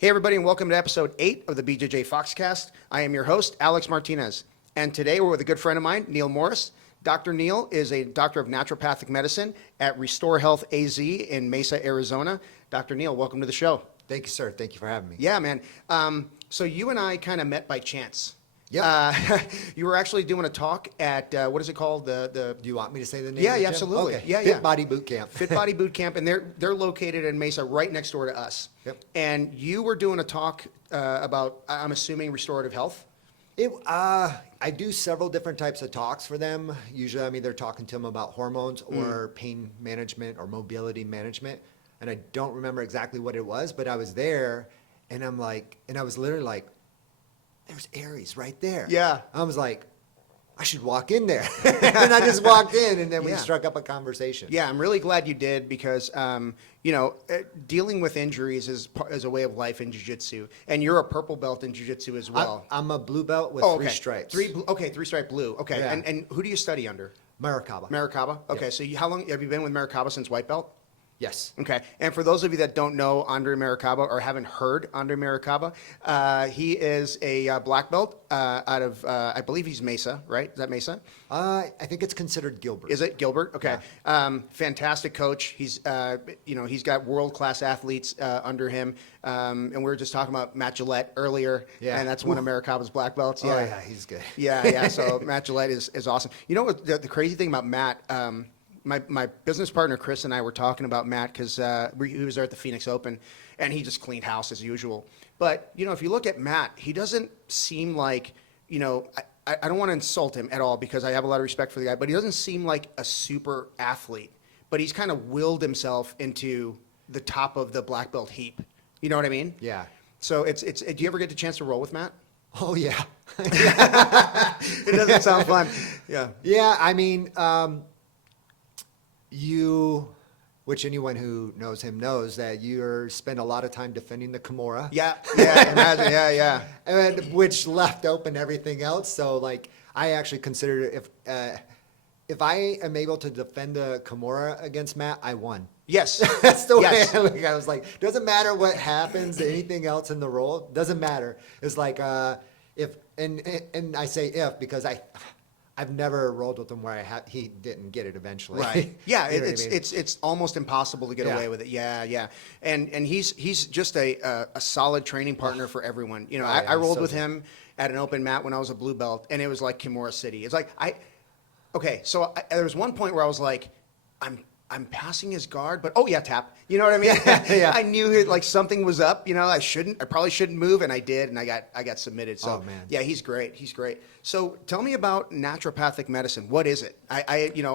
Hey everybody, and welcome to episode 8 of the BJJ Foxcast. I am your host, Alex Martinez, and today we're with a good friend of mine, Neil Morris. Dr. Neil is a doctor of naturopathic medicine at Restore Health AZ in Mesa, Arizona. Dr. Neil, welcome to the show. Thank you, sir. Thank you for having me. Yeah, man. So you and I kind of met by chance. Yeah. You were actually doing a talk at, what is it called? Do you want me to say the name? Yeah, of the yeah, gym? absolutely. Okay. Yeah, Fit Body Boot Camp. Fit Body Boot Camp, and they're located in Mesa, right next door to us. Yep. And you were doing a talk about, I'm assuming, restorative health. I do several different types of talks for them. Usually, I'm either talking to them about hormones or pain management or mobility management. And I don't remember exactly what it was, but I was there, and I was literally like, there's Aries right there. Yeah. I was like, I should walk in there. And I just walked in, and then we Yeah. struck up a conversation. Yeah, I'm really glad you did because, dealing with injuries is a way of life in jiu-jitsu. And you're a purple belt in jiu-jitsu as well. I'm a blue belt with okay. 3 stripes. Three-stripe blue. Okay, Yeah. and who do you study under? Maracaba. Maracaba? Okay, Yeah. so how long have you been with Maracaba since white belt? Yes. Okay, and for those of you that don't know Andre Maracaba or haven't heard Andre Maracaba, he is a black belt out of, I believe he's Mesa, right? Is that Mesa? I think it's considered Gilbert. Is it Gilbert? Okay. Yeah. Fantastic coach. He's got world-class athletes under him. And we were just talking about Matt Gillette earlier. Yeah. And that's one of Maricaba's black belts. Oh, yeah, he's good. Yeah. So Matt Gillette is awesome. You know what the crazy thing about Matt, my business partner Chris and I were talking about Matt because he was there at the Phoenix Open, and he just cleaned house as usual. But if you look at Matt, he doesn't seem like I don't want to insult him at all because I have a lot of respect for the guy, but he doesn't seem like a super athlete. But he's kind of willed himself into the top of the black belt heap. You know what I mean? Yeah. So do you ever get the chance to roll with Matt? Oh, yeah. It doesn't sound fun. Yeah. Yeah, I mean, which anyone who knows him knows that you spend a lot of time defending the Kimura. Yeah, imagine, yeah. And which left open everything else. So, I actually consider if I am able to defend the Kimura against Matt, I won. Yes. That's the way Yes. I look at it. I was like, doesn't matter what happens, anything else in the roll, doesn't matter. It's like, if I say if because I've never rolled with him where he didn't get it eventually. Right. Yeah, You know what I mean? it's almost impossible to get away with it. Yeah. And he's just a solid training partner for everyone. I rolled so with good. him at an open mat when I was a blue belt, and it was like Kimura City. It's like there was one point where I was like, I'm passing his guard, but tap. You know what I mean? Yeah. I knew something was up. I probably shouldn't move, and I did, and I got submitted. So Oh, man. yeah, he's great. So tell me about naturopathic medicine. What is it?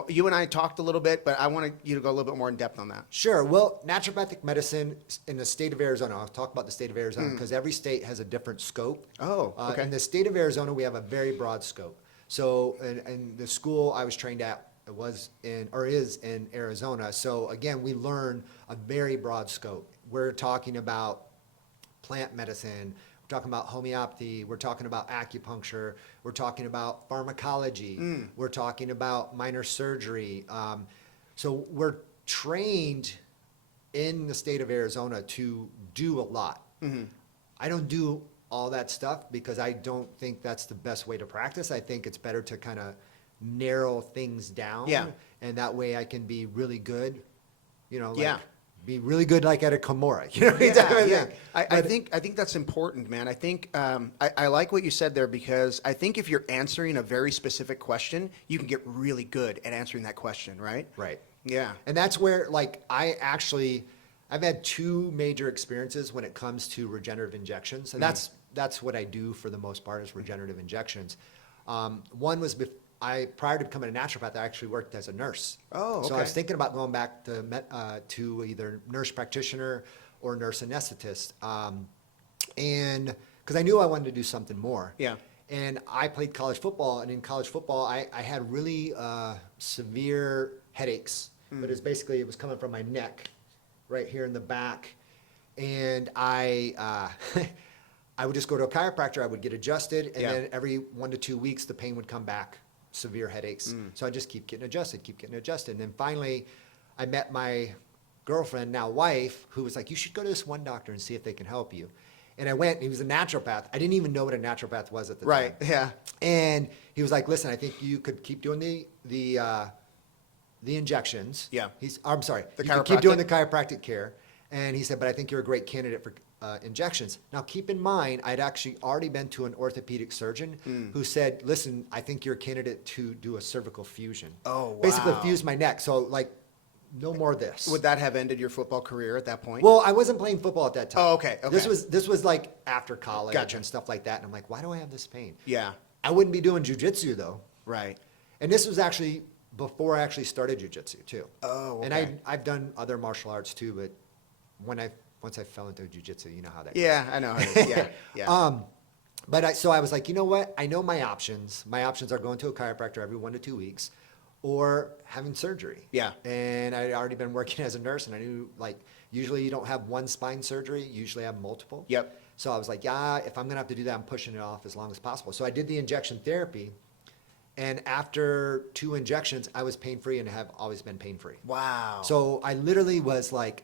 You and I talked a little bit, but I want you to go a little bit more in depth on that. Sure. Well, naturopathic medicine in the state of Arizona, I'll talk about the state of Arizona because every state has a different scope. Oh, okay. In the state of Arizona, we have a very broad scope. So in the school I was trained at, is in Arizona. So again, we learn a very broad scope. We're talking about plant medicine, we're talking about homeopathy, we're talking about acupuncture, we're talking about pharmacology, we're talking about minor surgery. So we're trained in the state of Arizona to do a lot. Mm-hmm. I don't do all that stuff because I don't think that's the best way to practice. I think it's better to kind of narrow things down. Yeah. And that way I can be really good, be really good like at a Kimura. Yeah. I think that's important, man. I think I like what you said there because I think if you're answering a very specific question, you can get really good at answering that question, right? Right. Yeah. And that's where I've had 2 major experiences when it comes to regenerative injections. And that's what I do for the most part is regenerative injections. One was prior to becoming a naturopath, I actually worked as a nurse. Oh, okay. So I was thinking about going back to either nurse practitioner or nurse anesthetist. And because I knew I wanted to do something more. Yeah. And I played college football, and in college football, I had really severe headaches. But it was coming from my neck, right here in the back. And I would just go to a chiropractor, I would get adjusted, and then every 1 to 2 weeks, the pain would come back, severe headaches. So I just keep getting adjusted. And then finally, I met my girlfriend, now wife, who was like, you should go to this one doctor and see if they can help you. And I went, and he was a naturopath. I didn't even know what a naturopath was at the time. Right. Yeah. And he was like, listen, I think you could keep doing the injections. Yeah. I'm sorry. The You could keep doing chiropractic? the chiropractic care. And he said, but I think you're a great candidate for injections. Now, keep in mind, I'd actually already been to an orthopedic surgeon who said, listen, I think you're a candidate to do a cervical fusion. Oh, wow. Basically fuse my neck. So like, no more of this. Would that have ended your football career at that point? Well, I wasn't playing football at that time. Oh, okay, okay. This was like after college Gotcha. and stuff like that. And I'm like, why do I have this pain? Yeah. I wouldn't be doing jujitsu though. Right. And this was actually before I actually started jujitsu too. Oh, And okay. I've done other martial arts too, but once I fell into jujitsu, you know how that Yeah, I know. How it is. Yeah. Yeah. So I was like, you know what? I know my options. My options are going to a chiropractor every 1 to 2 weeks or having surgery. Yeah. And I'd already been working as a nurse, and I knew, like, usually you don't have one spine surgery. You usually have multiple. Yep. So I was like, yeah, if I'm going to have to do that, I'm pushing it off as long as possible. So I did the injection therapy. And after 2 injections, I was pain-free and have always been pain-free. Wow. So I literally was like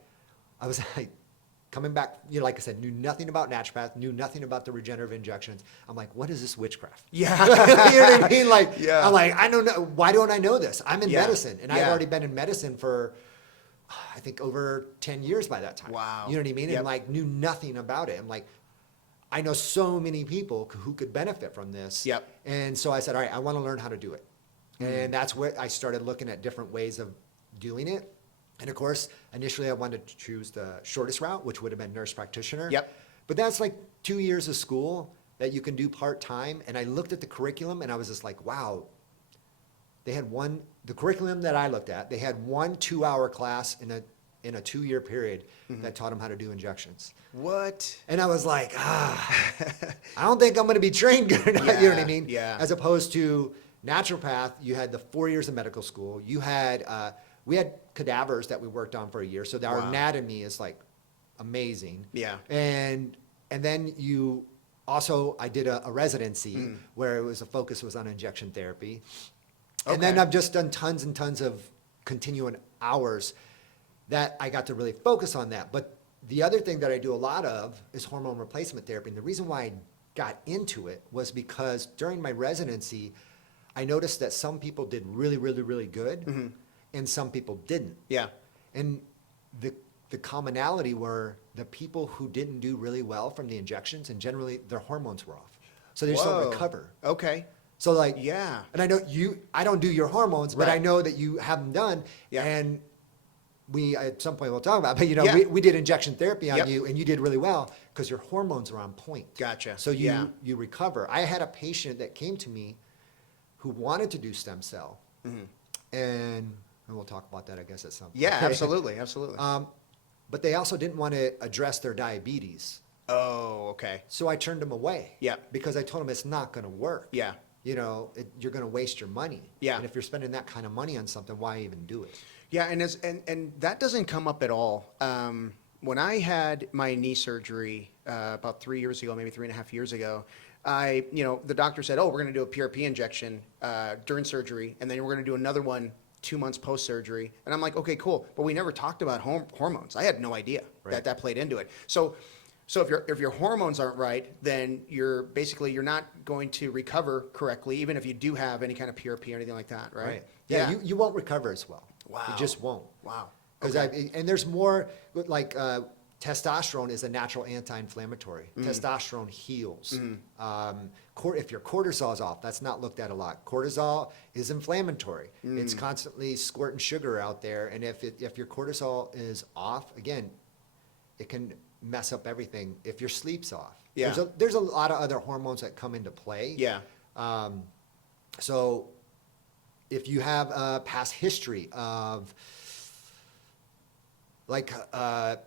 coming back, like I said, knew nothing about naturopath, knew nothing about the regenerative injections. I'm like, what is this witchcraft? Yeah. You know what I mean? Like, Yeah. I'm like, I don't know. Why don't I know this? I'm in Yeah. medicine, and I've Yeah. already been in medicine for, I think, over 10 years by that time. Wow. You know what I mean? Yep. And like, knew nothing about it. I'm like, I know so many people who could benefit from this. Yep. And so I said, all right, I want to learn how to do it. And that's where I started looking at different ways of doing it. And of course, initially I wanted to choose the shortest route, which would have been nurse practitioner. Yep. But that's like 2 years of school that you can do part-time. And I looked at the curriculum and I was just like, wow, they had the curriculum that I looked at, they had 1 2-hour class in a 2-year period that taught them how to do injections. What? And I was like, I don't think I'm going to be trained good enough. You know what I Yeah, mean? yeah. As opposed to naturopath, you had the 4 years of medical school. You had, we had cadavers that we worked on for a year. So our Wow. anatomy is like amazing. Yeah. And then you also, I did a residency where the focus was on injection therapy. And then Okay. I've just done tons and tons of continuing hours that I got to really focus on that. But the other thing that I do a lot of is hormone replacement therapy. And the reason why I got into it was because during my residency, I noticed that some people did really, really, really good and some people didn't. Yeah. And the commonality were the people who didn't do really well from the injections, and generally their hormones were off. So they just Whoa. don't recover. Okay. So like, Yeah. and I know I don't do your hormones, but I Right. know that you have them done. Yeah. And we, at some point we'll talk about it, but Yeah. we did injection therapy on Yep. you and you did really well because your hormones are on point. Gotcha. So Yeah. you recover. I had a patient that came to me who wanted to do stem cell and we'll talk about that, I guess, at some point. Yeah, absolutely. Absolutely. But they also didn't want to address their diabetes. Oh, okay. So I turned them away. Yeah. Because I told them it's not going to work. Yeah. You know, you're going to waste your money. Yeah. And if you're spending that kind of money on something, why even do it? Yeah, and that doesn't come up at all. When I had my knee surgery about 3 years ago, maybe 3.5 years ago, the doctor said, "Oh, we're going to do a PRP injection during surgery, and then we're going to do another one 2 months post surgery." And I'm like, "Okay, cool," but we never talked about hormones. I had no idea Right. that played into it. So if your hormones aren't right, then you're not going to recover correctly, even if you do have any kind of PRP or anything like that, right? Yeah. You won't recover as well. Wow. You just won't. Wow. Because Okay. and there's more, like testosterone is a natural anti-inflammatory. Testosterone heals. If your cortisol is off, that's not looked at a lot. Cortisol is inflammatory. It's constantly squirting sugar out there. And if your cortisol is off, again, it can mess up everything if your sleep's off. Yeah. There's a lot of other hormones that come into play. Yeah. So if you have a past history of, like,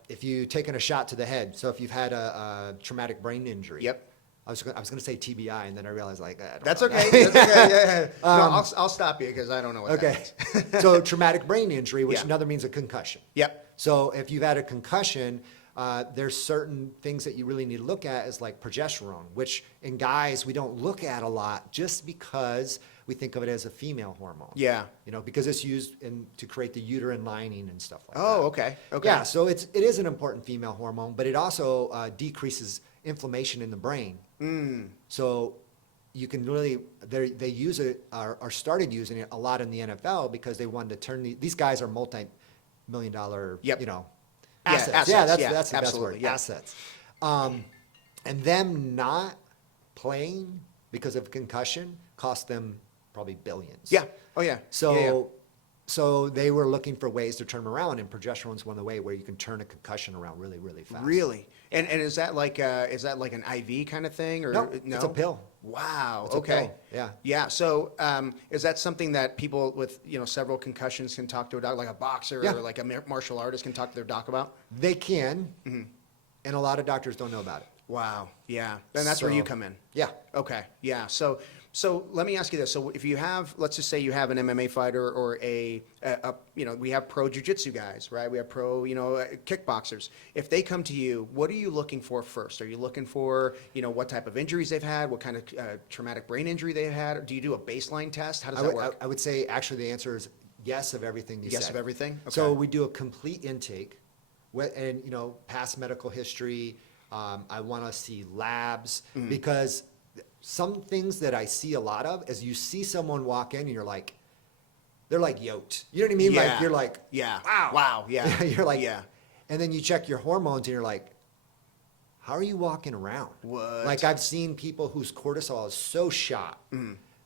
if you've taken a shot to the head, so if you've had a traumatic brain injury. Yep. I was going to say TBI, and then I realized, like, I don't That's know. okay. That's okay. Yeah. No, I'll stop you because I don't know what Okay. that is. So traumatic brain injury, which Yeah. another means a concussion. Yep. So if you've had a concussion, there's certain things that you really need to look at, is like progesterone, which in guys we don't look at a lot just because we think of it as a female hormone. Yeah. You know, because it's used to create the uterine lining and stuff like that. Oh, okay. Okay. Yeah, so it is an important female hormone, but it also decreases inflammation in the brain. So you can really, they use it, or started using it a lot in the NFL because they wanted to turn these guys are multi-million dollar, Yep. you know, Yeah, assets. Yeah, that's yeah, the best absolutely, word, yeah. assets. And them not playing because of concussion cost them probably billions. Yeah. Oh yeah. So, Yeah, yeah. so they were looking for ways to turn them around, and progesterone's one of the way where you can turn a concussion around really, really fast. Really? And is that like an IV kind of thing, or No, it's a pill. Wow. It's a Okay. pill, yeah. Yeah. So is that something that people with several concussions can talk to a doc, like a boxer Yeah. or like a martial artist can talk to their doc about? They can, and a lot of doctors don't know about it. Wow. Yeah. And that's where you So- come in. Yeah. Okay. Yeah. So let me ask you this. So if you have, let's just say you have an MMA fighter or we have pro jiu-jitsu guys, right? We have pro, kickboxers. If they come to you, what are you looking for first? Are you looking for, what type of injuries they've had, what kind of traumatic brain injury they've had? Or do you do a baseline test? How does that work? I would say actually the answer is yes of everything you said. Yes of everything? So Okay. we do a complete intake, and past medical history. I want to see labs because some things that I see a lot of is you see someone walk in and they're like yoked. You know what I mean? Yeah. Like you're like, Yeah. wow, Wow. Yeah. you're like, yeah. And then you check your hormones and you're like, how are you walking around? What? Like I've seen people whose cortisol is so shot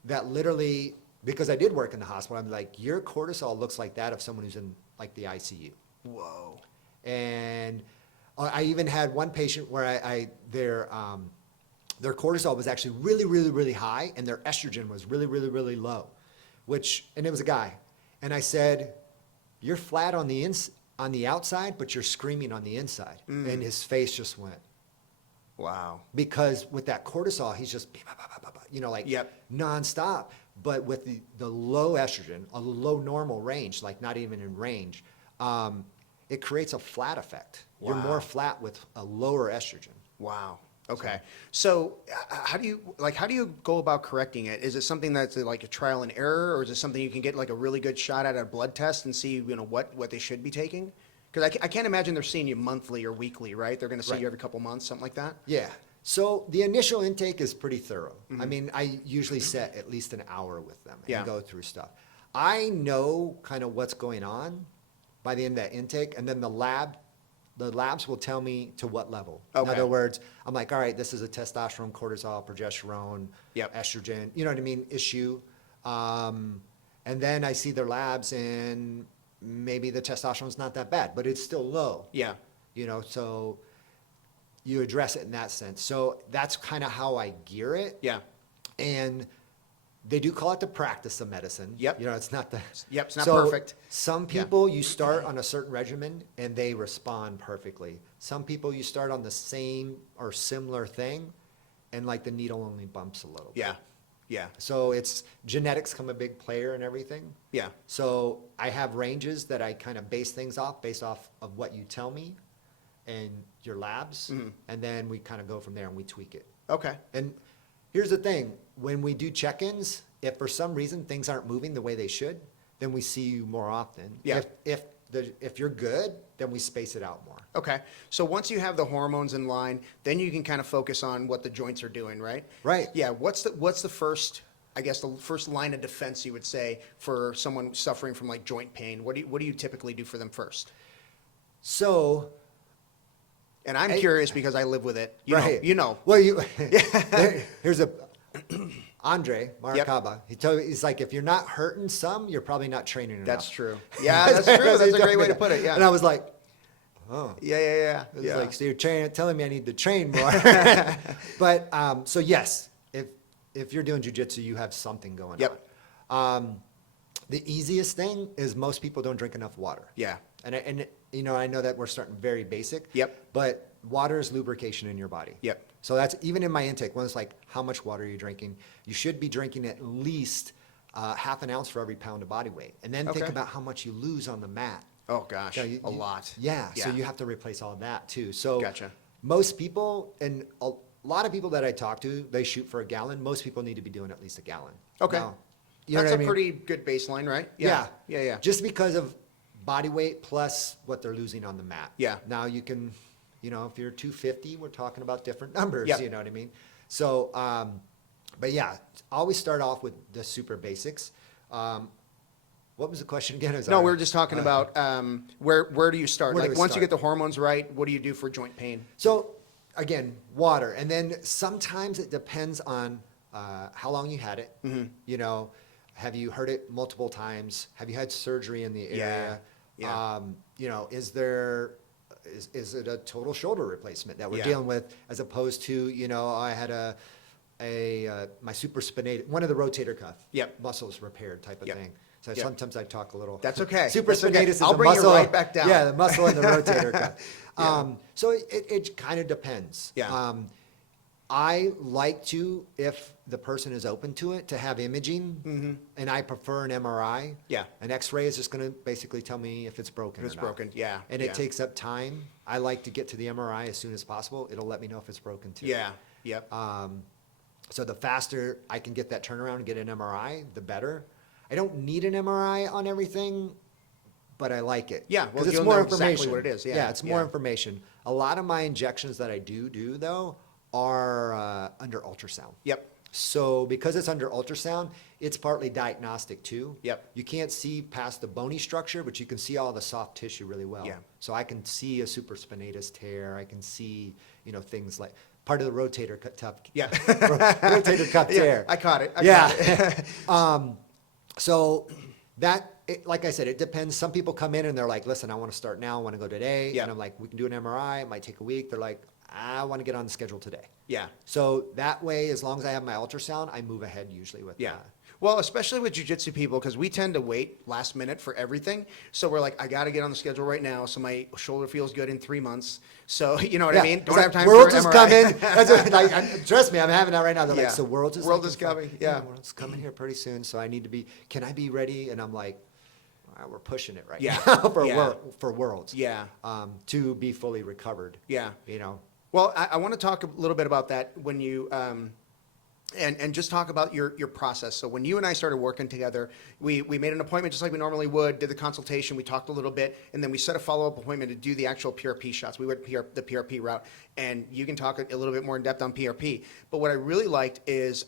that literally, because I did work in the hospital, I'm like, your cortisol looks like that of someone who's in like the ICU. Whoa. And I even had one patient where their cortisol was actually really, really, really high, and their estrogen was really, really, really low, and it was a guy. And I said, you're flat on the outside, but you're screaming on the inside. And his face just went, Wow. because with that cortisol, he's just, Yep. nonstop. But with the low estrogen, a low normal range, like not even in range, it creates a flat effect. You're Wow. more flat with a lower estrogen. Wow. Okay. So how do you go about correcting it? Is it something that's like a trial and error, or is it something you can get like a really good shot at a blood test and see, what they should be taking? Because I can't imagine they're seeing you monthly or weekly, right? They're going to see Right. you every couple months, something like that? Yeah. So the initial intake is pretty thorough. I mean, I usually set at least an hour with them and Yeah. go through stuff. I know kind of what's going on by the end of that intake, and then the labs will tell me to what level. In Okay. other words, I'm like, all right, this is a testosterone, cortisol, progesterone, Yep. estrogen, you know what I mean, issue. And then I see their labs, and maybe the testosterone's not that bad, but it's still low. Yeah. So you address it in that sense. So that's kind of how I gear it. Yeah. And they do call it the practice of medicine. Yep. It's not the. Yep, it's not So perfect. Some Yeah. people you start on a certain regimen and they respond perfectly. Some people you start on the same or similar thing, and like the needle only bumps a little. Yeah. Yeah. So it's genetics come a big player in everything. Yeah. So I have ranges that I kind of base things off based off of what you tell me and your labs, and then we kind of go from there and we tweak it. Okay. And here's the thing, when we do check-ins, if for some reason things aren't moving the way they should, then we see you more often. Yeah. If you're good, then we space it out more. Okay. So once you have the hormones in line, then you can kind of focus on what the joints are doing, right? Right. Yeah. What's the first, I guess, the first line of defense you would say for someone suffering from like joint pain? What do you typically do for them first? So, And I'm curious because I live with it. right. Well, here's Andre Maracaba. He's like, if you're not hurting some, you're probably not training enough. that's true. Yeah, that's true. That's a great way to put it. Yeah. And I was like, oh. Yeah. It was like, so you're telling me I need to train more. But, so yes, if you're doing jujitsu, you have something going Yep. on. The easiest thing is most people don't drink enough water. Yeah. And I know that we're starting very basic. Yep. But water is lubrication in your body. Yep. So that's even in my intake, when it's like, how much water are you drinking? You should be drinking at least half an ounce for every pound of body weight. And then think Okay. about how much you lose on the mat. Oh gosh, a lot. Yeah, so you have to replace all that too. So Gotcha. most people, and a lot of people that I talk to, they shoot for a gallon. Most people need to be doing at least a gallon. Okay. Now, you know That's what a I mean? pretty good baseline, right? Yeah. Yeah. Just because of body weight plus what they're losing on the mat. Yeah. Now you can You know, if you're 250, we're talking about different numbers, Yep. you know what I mean? So, but yeah, always start off with the super basics. What was the question again? No, we were just talking about where do you start? Where do Like we once you start? get the hormones right, what do you do for joint pain? So again, water. And then sometimes it depends on how long you had it. Mm-hmm. You know, have you heard it multiple times? Have you had surgery in the area? Yeah. You know, is it a total shoulder replacement that we're Yeah. dealing with, as opposed to, you know, I had my supraspinatus, one of the rotator cuff Yep. muscles repaired type of Yep. thing. So Yep. sometimes I talk a little. That's okay. Supraspinatus That's okay. is I'll a bring you muscle. right back down. Yeah, the muscle in the rotator cuff. Yeah. So it kind of depends. Yeah. I like to, if the person is open to it, to have imaging, and I prefer an MRI. Yeah. An X-ray is just going to basically tell me if it's broken. If it's or not. broken, yeah, And yeah. it takes up time. I like to get to the MRI as soon as possible. It'll let me know if it's broken too. Yeah. Yep. So the faster I can get that turnaround and get an MRI, the better. I don't need an MRI on everything, but I like it. Yeah, well, because it's you'll more know information. exactly what it is, yeah, Yeah, it's more yeah. information. A lot of my injections that I do though are under ultrasound. Yep. So because it's under ultrasound, it's partly diagnostic too. Yep. You can't see past the bony structure, but you can see all the soft tissue really well. Yeah. So I can see a supraspinatus tear. I can see, you know, things like part of the rotator cuff. Yeah. Rotator cuff Yeah, tear. I caught it. I yeah. caught it. So like I said, it depends. Some people come in and they're like, listen, I want to start now. I want to go today. Yeah. And I'm like, we can do an MRI. It might take a week. They're like, I want to get on the schedule today. Yeah. So that way, as long as I have my ultrasound, I move ahead usually with Yeah. that. Well, especially with jiu-jitsu people, because we tend to wait last minute for everything. So we're like, I got to get on the schedule right now, so my shoulder feels good in 3 months. So you know what I mean? Don't have time Worlds for is an MRI. coming. That's what, trust me, I'm having that right now. They're Yeah. like, so Worlds is World like is in five- coming, yeah. Worlds is coming here pretty soon. So I need to be. Can I be ready? And I'm like, all right, we're pushing it right Yeah. now for Yeah. for Worlds. Yeah. To be fully recovered. Yeah. You know. Well, I want to talk a little bit about that when you and just talk about your process. So when you and I started working together, we made an appointment just like we normally would, did the consultation, we talked a little bit, and then we set a follow-up appointment to do the actual PRP shots. We went the PRP route, and you can talk a little bit more in depth on PRP. But what I really liked is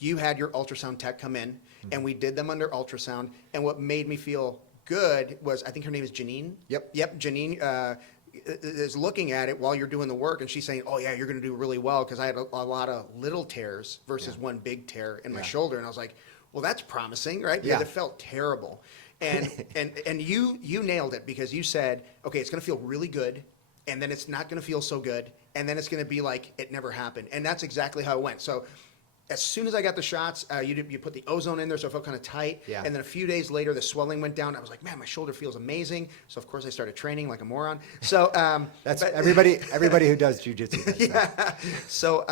you had your ultrasound tech come in, and we did them under ultrasound, and what made me feel good was, I think her name is Janine. Yep, Janine is looking at it while you're doing the work, and she's saying, oh yeah, you're going to do really well, because I had a lot of little tears versus one big tear in my shoulder, and I was like, well, that's promising, right? Yeah. Because it felt terrible. And and you nailed it, because you said, okay, it's going to feel really good, and then it's not going to feel so good, and then it's going to be like it never happened. And that's exactly how it went. So as soon as I got the shots, you put the ozone in there, so it felt kind of tight. Yeah. And then a few days later, the swelling went down. I was like, man, my shoulder feels amazing. So of course I started training like a moron. So That's everybody who does jujitsu. Does that. yeah. So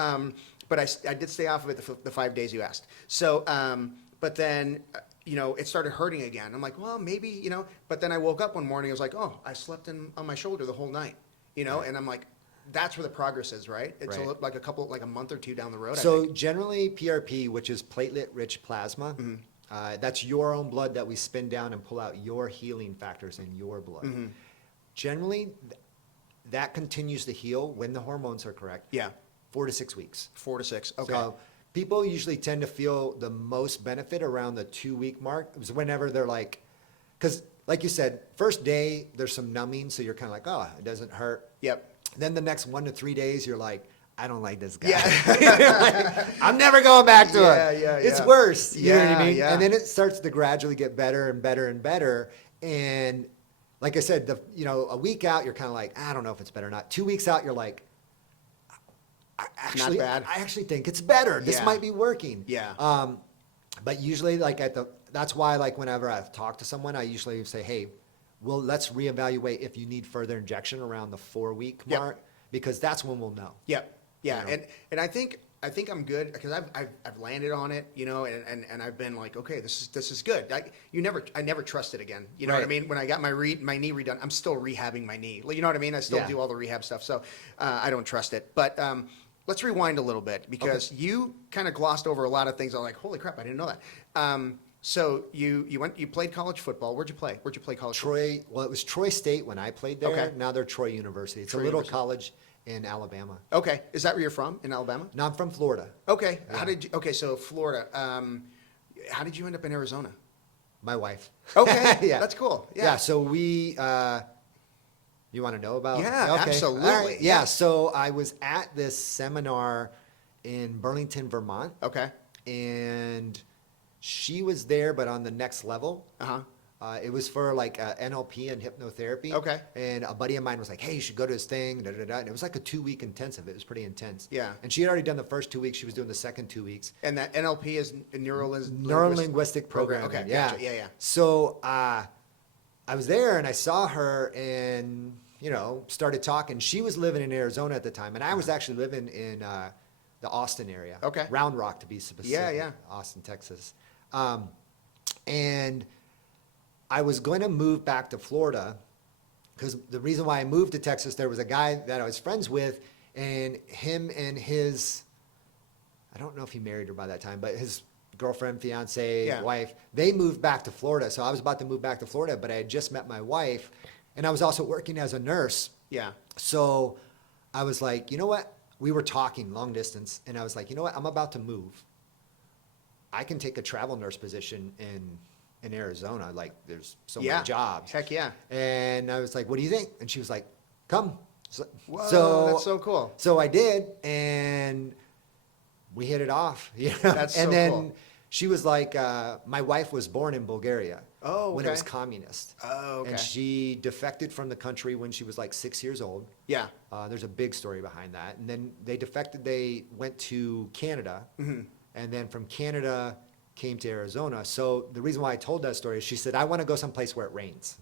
but I did stay off of it the 5 days you asked. So but then you know, it started hurting again. I'm like, well, maybe, you know. But then I woke up one morning. I was like, oh, I slept on my shoulder the whole night, you know. And I'm like, that's where the progress is, right? It's Right. like a month or two down the road. I So think. generally PRP, which is platelet-rich plasma, that's your own blood that we spin down and pull out your healing factors in your blood. Generally, that continues to heal when the hormones are correct. Yeah. 4 to 6 weeks. 4 to 6. Okay. So people usually tend to feel the most benefit around the 2-week mark. It was whenever they're like, because like you said, first day there's some numbing, so you're kind of like, oh, it doesn't hurt. Yep. Then the next 1 to 3 days, you're like, I don't like this guy. Yeah. Like, I'm never going back to Yeah, it. yeah, It's yeah. worse. You know what Yeah, I mean? yeah. And then it starts to gradually get better and better and better. And like I said, a week out, you're kind of like, I don't know if it's better or not. 2 weeks out, you're like, I bad. actually think it's better. This Yeah. might be working. Yeah. But usually, that's why, like, whenever I talk to someone, I usually say, hey, well, let's reevaluate if you need further injection around the 4-week Yep. mark, because that's when we'll know. Yep. Yeah. You know? And I think I'm good, because I've landed on it, you know, and I've been like, okay, this is good. I never trust it again. You know what I Right. mean? When I got my knee redone, I'm still rehabbing my knee. You know what I mean? I still Yeah. do all the rehab stuff, so I don't trust it. But let's rewind a little bit, because you kind of glossed over a lot of things. I'm like, holy crap, I didn't know that. So you played college football. Where'd you play? Where'd you play college football? Troy, well, it was Troy State when I played there. Okay. Now they're Troy University. It's Troy a little University. college in Alabama. Okay. Is that where you're from, in Alabama? No, I'm from Florida. Okay. Yeah. Okay, so Florida. How did you end up in Arizona? My wife. Okay. Yeah. That's cool. Yeah. Yeah. So we, you want to know about? Yeah, Okay. absolutely. All right. Yeah. Yeah. So I was at this seminar in Burlington, Vermont, Okay. and she was there, but on the next level. Uh-huh. It was for like NLP and hypnotherapy. Okay. And a buddy of mine was like, "Hey, you should go to this thing." Da, da, da. And it was like a 2-week intensive. It was pretty intense. Yeah. And she had already done the first 2 weeks. She was doing the second 2 weeks. And that NLP is Neuro-linguistic programming. Okay. Yeah. Gotcha. Yeah. So I was there and I saw her and, started talking. She was living in Arizona at the time. And I was actually living in the Austin area. Okay. Round Rock, to be specific. Yeah. Austin, Texas. And I was going to move back to Florida because the reason why I moved to Texas, there was a guy that I was friends with, and him and his, I don't know if he married her by that time, but his girlfriend, fiance, Yeah. wife, they moved back to Florida. So I was about to move back to Florida, but I had just met my wife, and I was also working as a nurse. Yeah. So I was like, you know what? We were talking long distance, and I was like, you know what? I'm about to move. I can take a travel nurse position in Arizona. Like, there's so Yeah. many jobs. Heck yeah. And I was like, what do you think? And she was like, come. Whoa, that's so cool. So I did, and we hit it off. That's and so then cool. she was like, my wife was born in Bulgaria. Oh, when it was okay. communist. Oh, okay. And she defected from the country when she was like 6 years old. Yeah. There's a big story behind that. And then they defected, they went to Canada, and then from Canada came to Arizona. So the reason why I told that story is she said, I want to go someplace where it rains.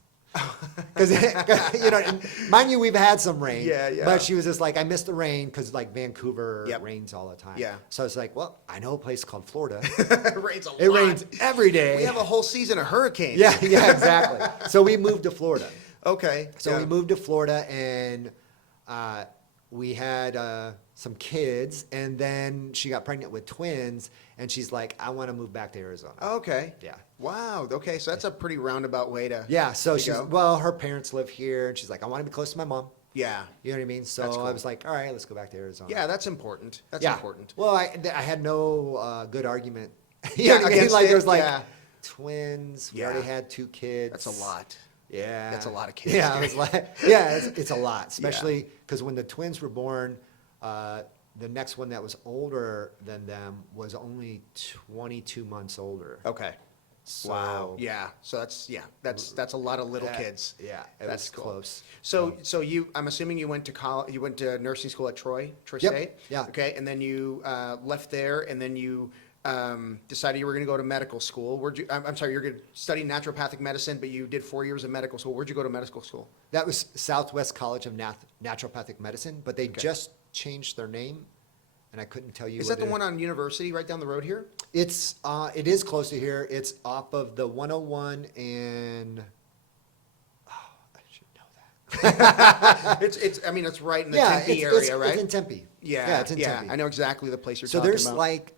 Because, and mind you, we've had some rain. Yeah, yeah. But she was just like, I miss the rain because like Vancouver Yep. rains all the time. Yeah. So I was like, well, I know a place called Florida. It rains a lot. It rains every day. We have a whole season of hurricanes. Yeah, exactly. So we moved to Florida. Okay. So yeah. we moved to Florida, and we had some kids, and then she got pregnant with twins, and she's like, I want to move back to Arizona. Okay. Yeah. Wow. Okay. So that's a pretty roundabout way to. Yeah, so to she's, go. well, her parents live here, and she's like, I want to be close to my mom. Yeah. You know what I mean? So That's cool. I was like, all right, let's go back to Arizona. Yeah. That's important. That's Yeah. important. Well, I had no good argument. You Yeah, know what I mean? against Like, it, there was like yeah. twins. We Yeah. already had 2 kids. That's a lot. Yeah. That's a lot of kids. Yeah, I was like, yeah, it's a lot, especially because when the twins were born, the next one that was older than them was only 22 months older. Okay. So, Wow. Yeah. So that's a lot of little that- kids. Yeah, it That's was cool. close. So I'm assuming you went to college. You went to nursing school at Troy Yep. State. Yeah. Okay. And then you left there, and then you decided you were going to go to medical school. I'm sorry, you're going to study naturopathic medicine, but you did 4 years of medical school. Where'd you go to medical school? That was Southwest College of Naturopathic Medicine, but they just changed their name, and I couldn't tell you. Is that the one on University right down the road here? It is close to here. It's off of the 101 and. Oh, I should know that. It's right in the Yeah, Tempe it's area, right? It's in Tempe. Yeah, it's in yeah. Tempe. I know exactly the place you're So talking there's about. like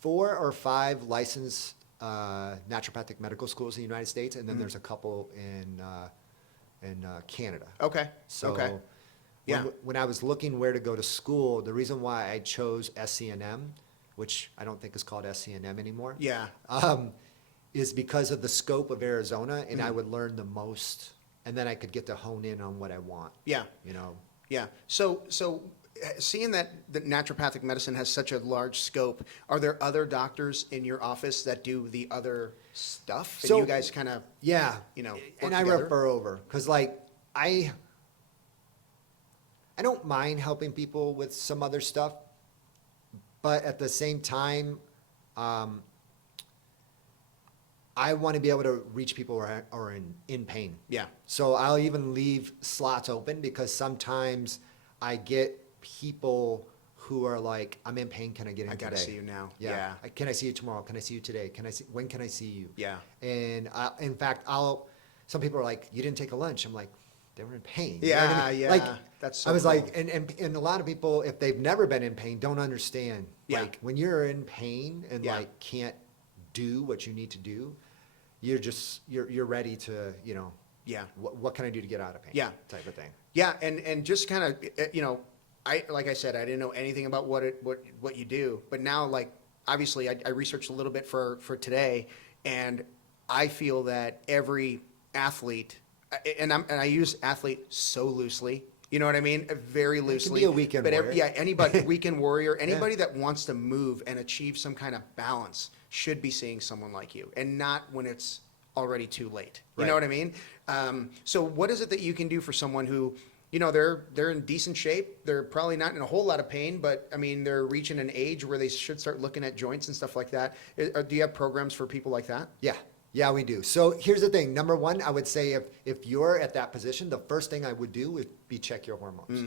4 or 5 licensed naturopathic medical schools in the United States, and then there's a couple in Canada. Okay. So okay. Yeah. when I was looking where to go to school, the reason why I chose SCNM, which I don't think is called SCNM anymore, Yeah. is because of the scope of Arizona, and I would learn the most, and then I could get to hone in on what I want. Yeah. You know. Yeah. So seeing that naturopathic medicine has such a large scope, are there other doctors in your office that do the other stuff? And So- you guys kind of, Yeah. work and I together? refer over because like I don't mind helping people with some other stuff, but at the same time, I want to be able to reach people who are in pain. Yeah. So I'll even leave slots open because sometimes I get people who are like, I'm in pain, can I get in I today? got to see you now. Yeah. Yeah. Can I see you tomorrow? Can I see you today? When can I see you? Yeah. And in fact, some people are like, you didn't take a lunch. I'm like, they were in pain. You know what Yeah, I mean? yeah. Like, That's so I was cool. like, and a lot of people, if they've never been in pain, don't understand. Yeah. Like when you're in pain and Yeah. like can't do what you need to do, you're ready to, Yeah. what can I do to get out of pain? Yeah. Type of thing. Yeah, and just kind of, like I said, I didn't know anything about what you do, but now, like, obviously I researched a little bit for today, and I feel that every athlete, and I use athlete so loosely, you know what I mean? Very loosely. be a weekend warrior. Anybody, weekend warrior, anybody that wants to move and achieve some kind of balance should be seeing someone like you, and not when it's already too late. You know Right. what I mean? So what is it that you can do for someone who, they're in decent shape. They're probably not in a whole lot of pain, but I mean, they're reaching an age where they should start looking at joints and stuff like that. Do you have programs for people like that? Yeah, we do. So here's the thing. Number one, I would say if you're at that position, the first thing I would do would be check your hormones.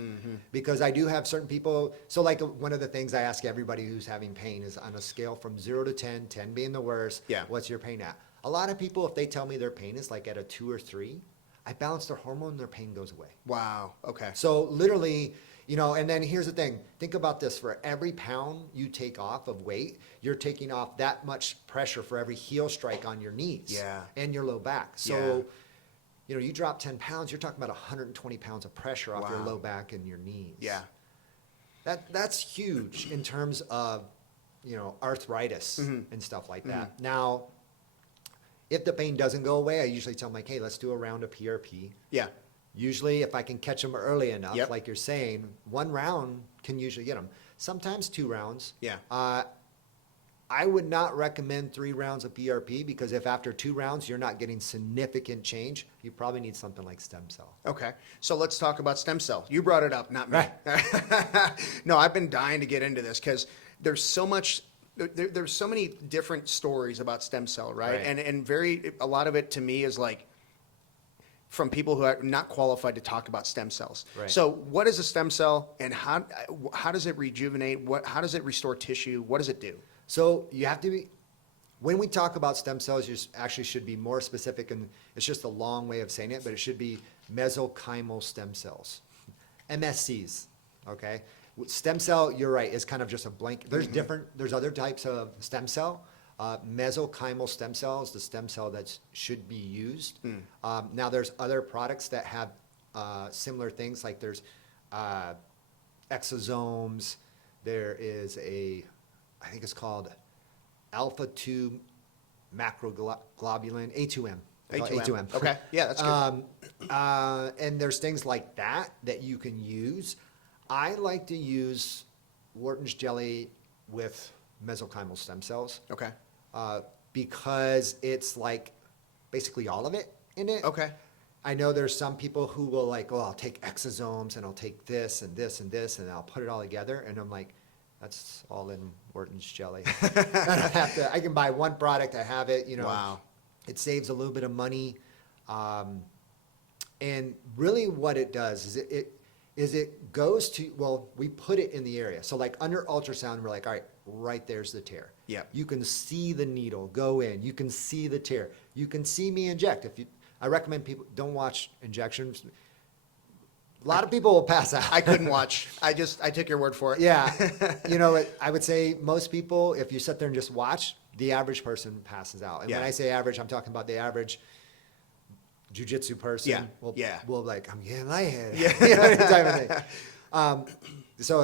Because I do have certain people. So like one of the things I ask everybody who's having pain is on a scale from 0 to 10, 10 being the worst, Yeah. what's your pain at? A lot of people, if they tell me their pain is like at a 2 or 3, I balance their hormone and their pain goes away. Wow. Okay. So literally, and then here's the thing. Think about this. For every pound you take off of weight, you're taking off that much pressure for every heel strike on your knees Yeah. and your low back. So, you drop 10 pounds, you're talking about 120 pounds of pressure off your Wow. low back and your knees. Yeah. That's huge in terms of, arthritis and stuff like that. Now, if the pain doesn't go away, I usually tell them, like, hey, let's do a round of PRP. Yeah. Usually, if I can catch them early enough, Yep. like you're saying, 1 round can usually get them. Sometimes 2 rounds. Yeah. I would not recommend 3 rounds of PRP because if after 2 rounds you're not getting significant change, you probably need something like stem cell. Okay. So let's talk about stem cell. You brought it up, not me. Right. No, I've been dying to get into this because there's so much. There's so many different stories about stem cell, right? Right. And a lot of it to me is like from people who are not qualified to talk about stem cells. Right. So what is a stem cell, and how does it rejuvenate? How does it restore tissue? What does it do? So you have to be, when we talk about stem cells, you actually should be more specific, and it's just a long way of saying it, but it should be mesenchymal stem cells, MSCs, okay? Stem cell, you're right, is kind of just a blank. There's other types of stem cell. Mesenchymal stem cell is the stem cell that should be used. Now there's other products that have similar things, like there's exosomes, there is I think it's called alpha-2 macroglobulin, A2M. A2M. Okay. Yeah, that's good. And there's things like that you can use. I like to use Wharton's jelly with mesenchymal stem cells. Okay. Because it's like basically all of it in it. Okay. I know there's some people who will like, I'll take exosomes and I'll take this and this and this and I'll put it all together. And I'm like, that's all in Wharton's jelly. I can buy one product, I have it, Wow. It saves a little bit of money. And really what it does is it goes to, we put it in the area. So like under ultrasound, we're like, all right, right there's the tear. Yeah. You can see the needle go in. You can see the tear. You can see me inject. I recommend people don't watch injections. A lot of people will pass out. I couldn't watch. I took your word for it. Yeah. I would say most people, if you sit there and just watch, the average person passes out. And when I say average, I'm talking about the average jiu-jitsu person. Will like, I'm getting lightheaded. Type of thing. So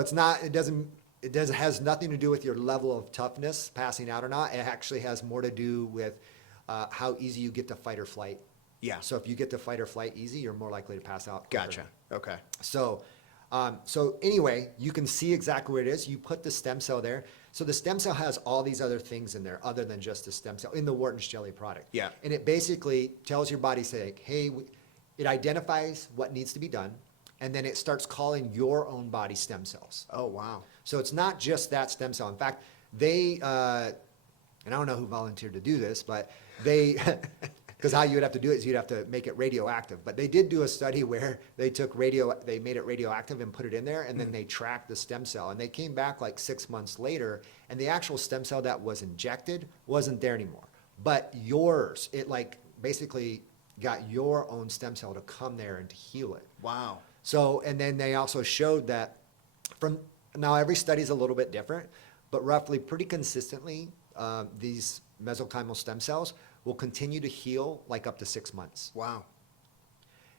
it has nothing to do with your level of toughness, passing out or not. It actually has more to do with how easy you get to fight or flight. Yeah. So if you get to fight or flight easy, you're more likely to pass out quicker. Gotcha. Okay. So anyway, you can see exactly where it is. You put the stem cell there. So the stem cell has all these other things in there other than just the stem cell in the Wharton's jelly product. Yeah. And it basically tells your body, say, hey, it identifies what needs to be done, and then it starts calling your own body stem cells. Oh, wow. So it's not just that stem cell. In fact, they, and I don't know who volunteered to do this, but they, because how you would have to do it is you'd have to make it radioactive. But they did do a study where they they made it radioactive and put it in there, and then they tracked the stem cell. And they came back like 6 months later, and the actual stem cell that was injected wasn't there anymore. But yours, it like basically got your own stem cell to come there and to heal it. Wow. So, and then they also showed that now every study is a little bit different, but roughly pretty consistently, these mesenchymal stem cells will continue to heal like up to 6 months. Wow.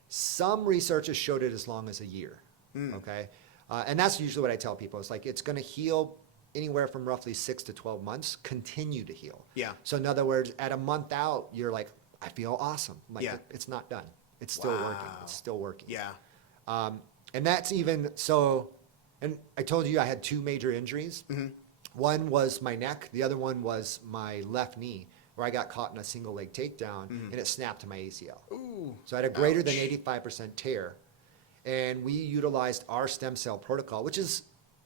Some research has showed it as long as a year. Okay. And that's usually what I tell people. It's like, it's going to heal anywhere from roughly 6 to 12 months, continue to heal. Yeah. So in other words, at a month out, you're like, I feel awesome. Like Yeah. it's not done. It's still working. It's still working. Yeah. And that's even so, and I told you I had 2 major injuries. One was my neck. The other one was my left knee, where I got caught in a single leg takedown and it snapped to my ACL. Ooh. So I had a greater Ouch. than 85% tear. And we utilized our stem cell protocol, which is,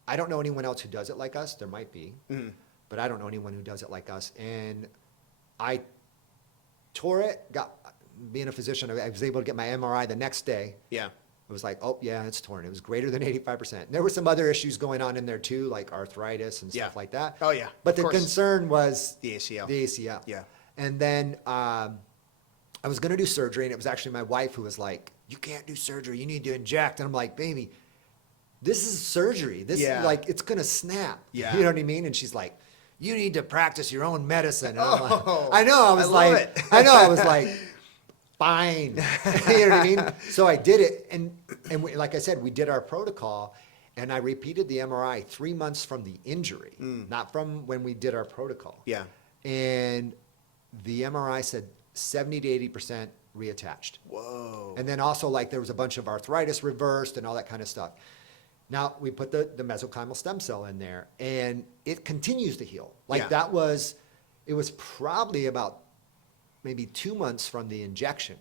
I don't know anyone else who does it like us. There might be, but I don't know anyone who does it like us. And I tore it, being a physician, I was able to get my MRI the next day. Yeah. It was like, oh yeah, it's torn. It was greater than 85%. And there were some other issues going on in there too, like arthritis and stuff like that. Oh yeah. But Of the course. concern was The ACL. The ACL. Yeah. And then I was going to do surgery, and it was actually my wife who was like, you can't do surgery. You need to inject. And I'm like, baby, this is surgery. This is like, it's going to snap. Yeah. You know what I mean? And she's like, you need to practice your own medicine. And I'm like, Oh, I know. I was love like, it. I know. I was like, fine. You know what I mean? So I did it. And like I said, we did our protocol, and I repeated the MRI 3 months from the injury, not from when we did our protocol. Yeah. And the MRI said 70 to 80% reattached. Whoa. And then also, like, there was a bunch of arthritis reversed and all that kind of stuff. Now we put the mesenchymal stem cell in there, and it continues to heal. Like it was probably about maybe 2 months from the injection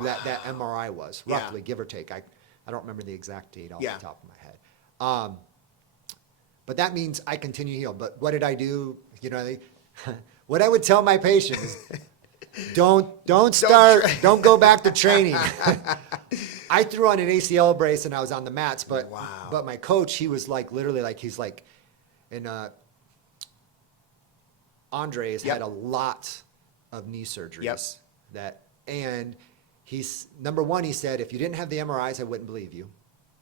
that MRI was, roughly, give or take. I don't remember the exact date off the top of my head. But that means I continue to heal. But what did I do? You know, what I would tell my patients is, don't go back to training. I threw on an ACL brace and I was on the mats, but my coach, he was like, literally, like, he's like, and Andre has had a lot of knee surgeries and he's, number one, he said, if you didn't have the MRIs, I wouldn't believe you,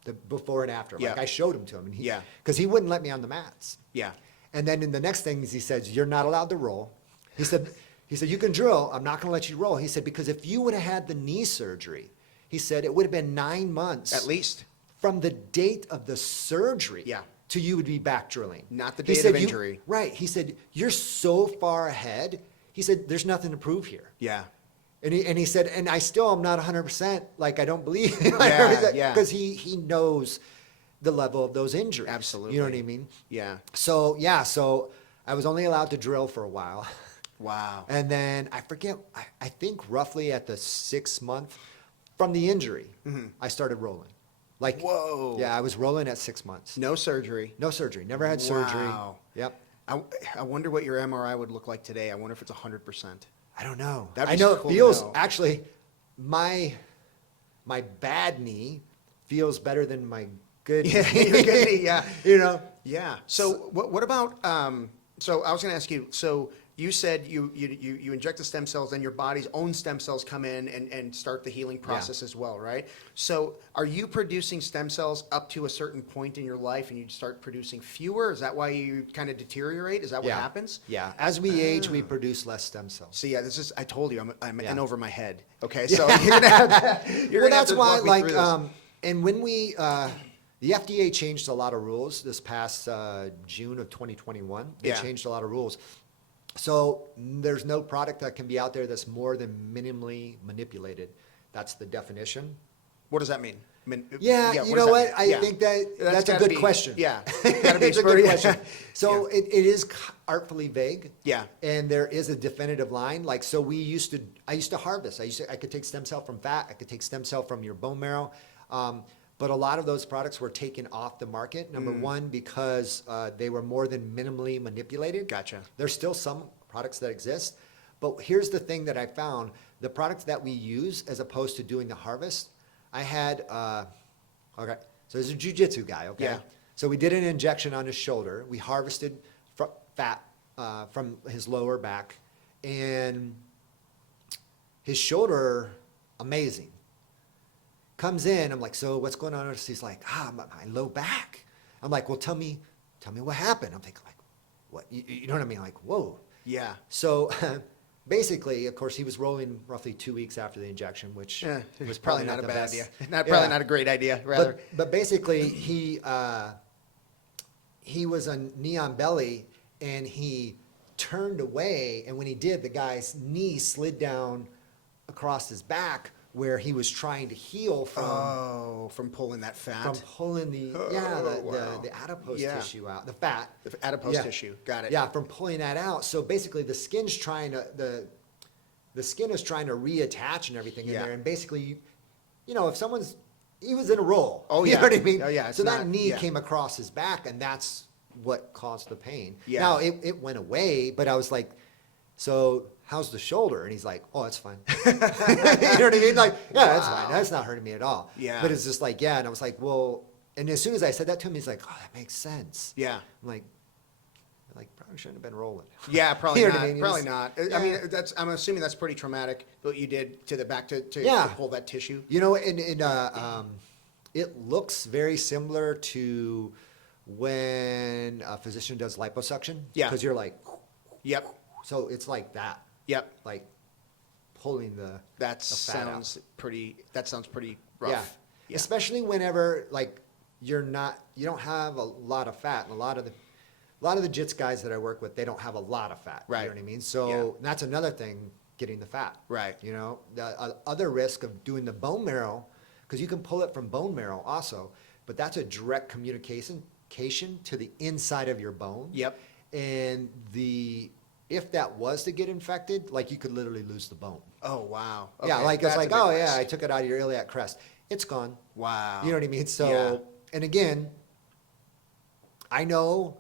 the before and after. Like, I showed him to him, and because he wouldn't let me on the mats. Yeah. And then in the next things, he says, you're not allowed to roll. He said, you can drill. I'm not going to let you roll. He said, because if you would have had the knee surgery, he said, it would have been 9 months. At least. From the date of the surgery. To you would be back drilling. Not the date of injury. Right. He said, you're so far ahead. He said, there's nothing to prove here. Yeah. And he said, and I still am not 100%, like, I don't believe because he knows the level of those injuries. Absolutely. You know what I mean? Yeah. So I was only allowed to drill for a while. Wow. And then I forget, I think roughly at the 6 month from the injury, I started rolling. Like, whoa. Yeah, I was rolling at 6 months. No surgery. No surgery. Never had surgery. Yep. I wonder what your MRI would look like today. I wonder if it's 100%. I don't know. That'd be I know cool it to feels, know. actually, my bad knee feels better than my good knee. Your good knee, yeah. You know? Yeah. So what about, so I was going to ask you, so you said you inject the stem cells, then your body's own stem cells come in and start the healing process as well, right? So are you producing stem cells up to a certain point in your life and you start producing fewer? Is that why you kind of deteriorate? Is that what happens? Yeah. As we age, we produce less stem cells. So this is, I told you, I'm in over my head. Okay. So you're going to have to, well, that's why, like, and when we, the FDA changed a lot of rules this past June of 2021. They changed a lot of rules. So there's no product that can be out there that's more than minimally manipulated. That's the definition. What does that mean? You know what? I think that's a good question. Yeah, gotta be it's a good question. So it is artfully vague. Yeah. And there is a definitive line. Like, so I used to harvest. I could take stem cell from fat. I could take stem cell from your bone marrow. But a lot of those products were taken off the market. Number one, because they were more than minimally manipulated. Gotcha. There's still some products that exist. But here's the thing that I found. The products that we use as opposed to doing the harvest, I had, okay, so there's a jiu-jitsu guy, okay? Yeah. So we did an injection on his shoulder. We harvested fat from his lower back. And his shoulder, amazing. Comes in, I'm like, so what's going on? He's like, my low back. I'm like, well, tell me what happened. I'm thinking, like, what? You know what I mean? Like, whoa. Yeah. So basically, of course, he was rolling roughly 2 weeks after the injection, which was probably not a the bad best. idea. Probably not a great idea, rather. But basically, he was on knee on belly, and he turned away, and when he did, the guy's knee slid down across his back, where he was trying to heal from pulling that fat. from pulling the wow. the adipose Yeah. tissue out, the fat. The adipose tissue. Got it. Yeah, from pulling that out. So basically, the skin is trying to reattach and everything in Yeah. there. And basically, if he was in a roll. Oh, You yeah. know what I mean? Oh, yeah, it's So that not- knee yeah. came across his back, and that's what caused the pain. Yeah. Now it went away, but I was like, so how's the shoulder? And he's like, oh, it's fine. You know what I mean? Like, yeah, that's fine. That's not hurting me at all. Yeah. But it's just like, yeah. And I was like, well, and as soon as I said that to him, he's like, oh, that makes sense. Yeah. I'm like, probably shouldn't have been rolling. Yeah, probably You know not. what I mean? Probably Just- not. yeah. I mean, I'm assuming that's pretty traumatic what you did to the back to Yeah. pull that tissue. It looks very similar to when a physician does liposuction. Yeah. Because you're like, Yep. so it's like that, Yep. like pulling the That the fat out. sounds pretty. That sounds pretty rough. Yeah. Yeah. Especially whenever like you don't have a lot of fat, and a lot of the jits guys that I work with, they don't have a lot of fat. Right. You know what I mean? So Yeah. that's another thing, getting the fat. Right. The other risk of doing the bone marrow, because you can pull it from bone marrow also, but that's a direct communication to the inside of your bone. Yep. And if that was to get infected, like you could literally lose the bone. Oh wow. Yeah, Okay, like it's that's like, a big oh yeah, risk. I took it out of your iliac crest. It's gone. Wow. You know what I mean? So, Yeah. and again, I know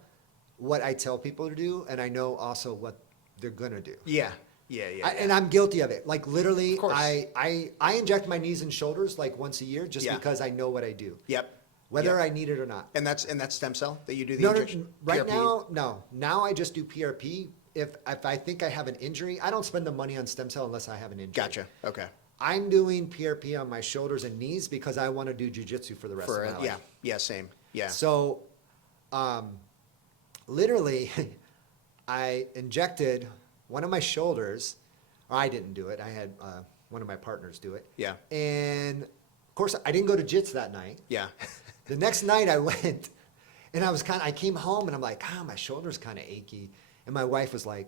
what I tell people to do, and I know also what they're gonna do. Yeah. Yeah. Yeah. And I'm guilty of it. Like literally, Of course. I inject my knees and shoulders like once a year just Yeah. because I know what I do, Yep. whether Yep. I need it or not. And that's stem cell that you do the No, injection. right PRP? now, no. Now I just do PRP. If I think I have an injury, I don't spend the money on stem cell unless I have an injury. Gotcha. Okay. I'm doing PRP on my shoulders and knees because I want to do jujitsu for the rest of my life. Yeah. Yeah. Same. Yeah. So, literally, I injected one of my shoulders. Or I didn't do it. I had one of my partners do it. Yeah. And of course, I didn't go to jits that night. Yeah. The next night I went, and I came home and I'm like, my shoulder's kind of achy. And my wife was like,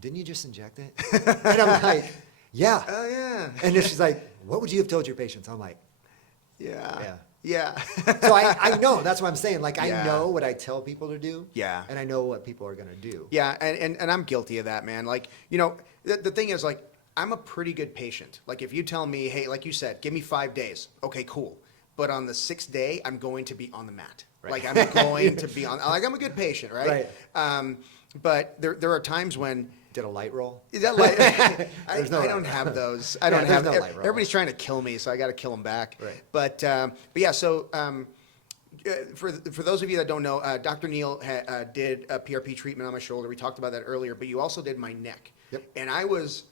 didn't you just inject it? And I'm like, yeah. Oh yeah. And then she's like, what would you have told your patients? I'm like, Yeah. Yeah. Yeah. so I know, that's what I'm saying. Like, Yeah. I know what I tell people to do. Yeah. And I know what people are going to do. Yeah, and I'm guilty of that, man. Like, the thing is, like, I'm a pretty good patient. Like, if you tell me, hey, like you said, give me 5 days, okay, cool. But on the 6th day, I'm going to be on the mat. Right. Like, I'm going to be on, like, I'm a good patient, right? Right. But there are times when, Did a light roll? is that like, There's no I light don't roll. have those. I don't Yeah, have, there's no light roll. everybody's trying to kill me, so I got to kill them back. Right. But yeah, so, for those of you that don't know, Dr. Neal did a PRP treatment on my shoulder. We talked about that earlier, but you also did my neck. Yep. And I was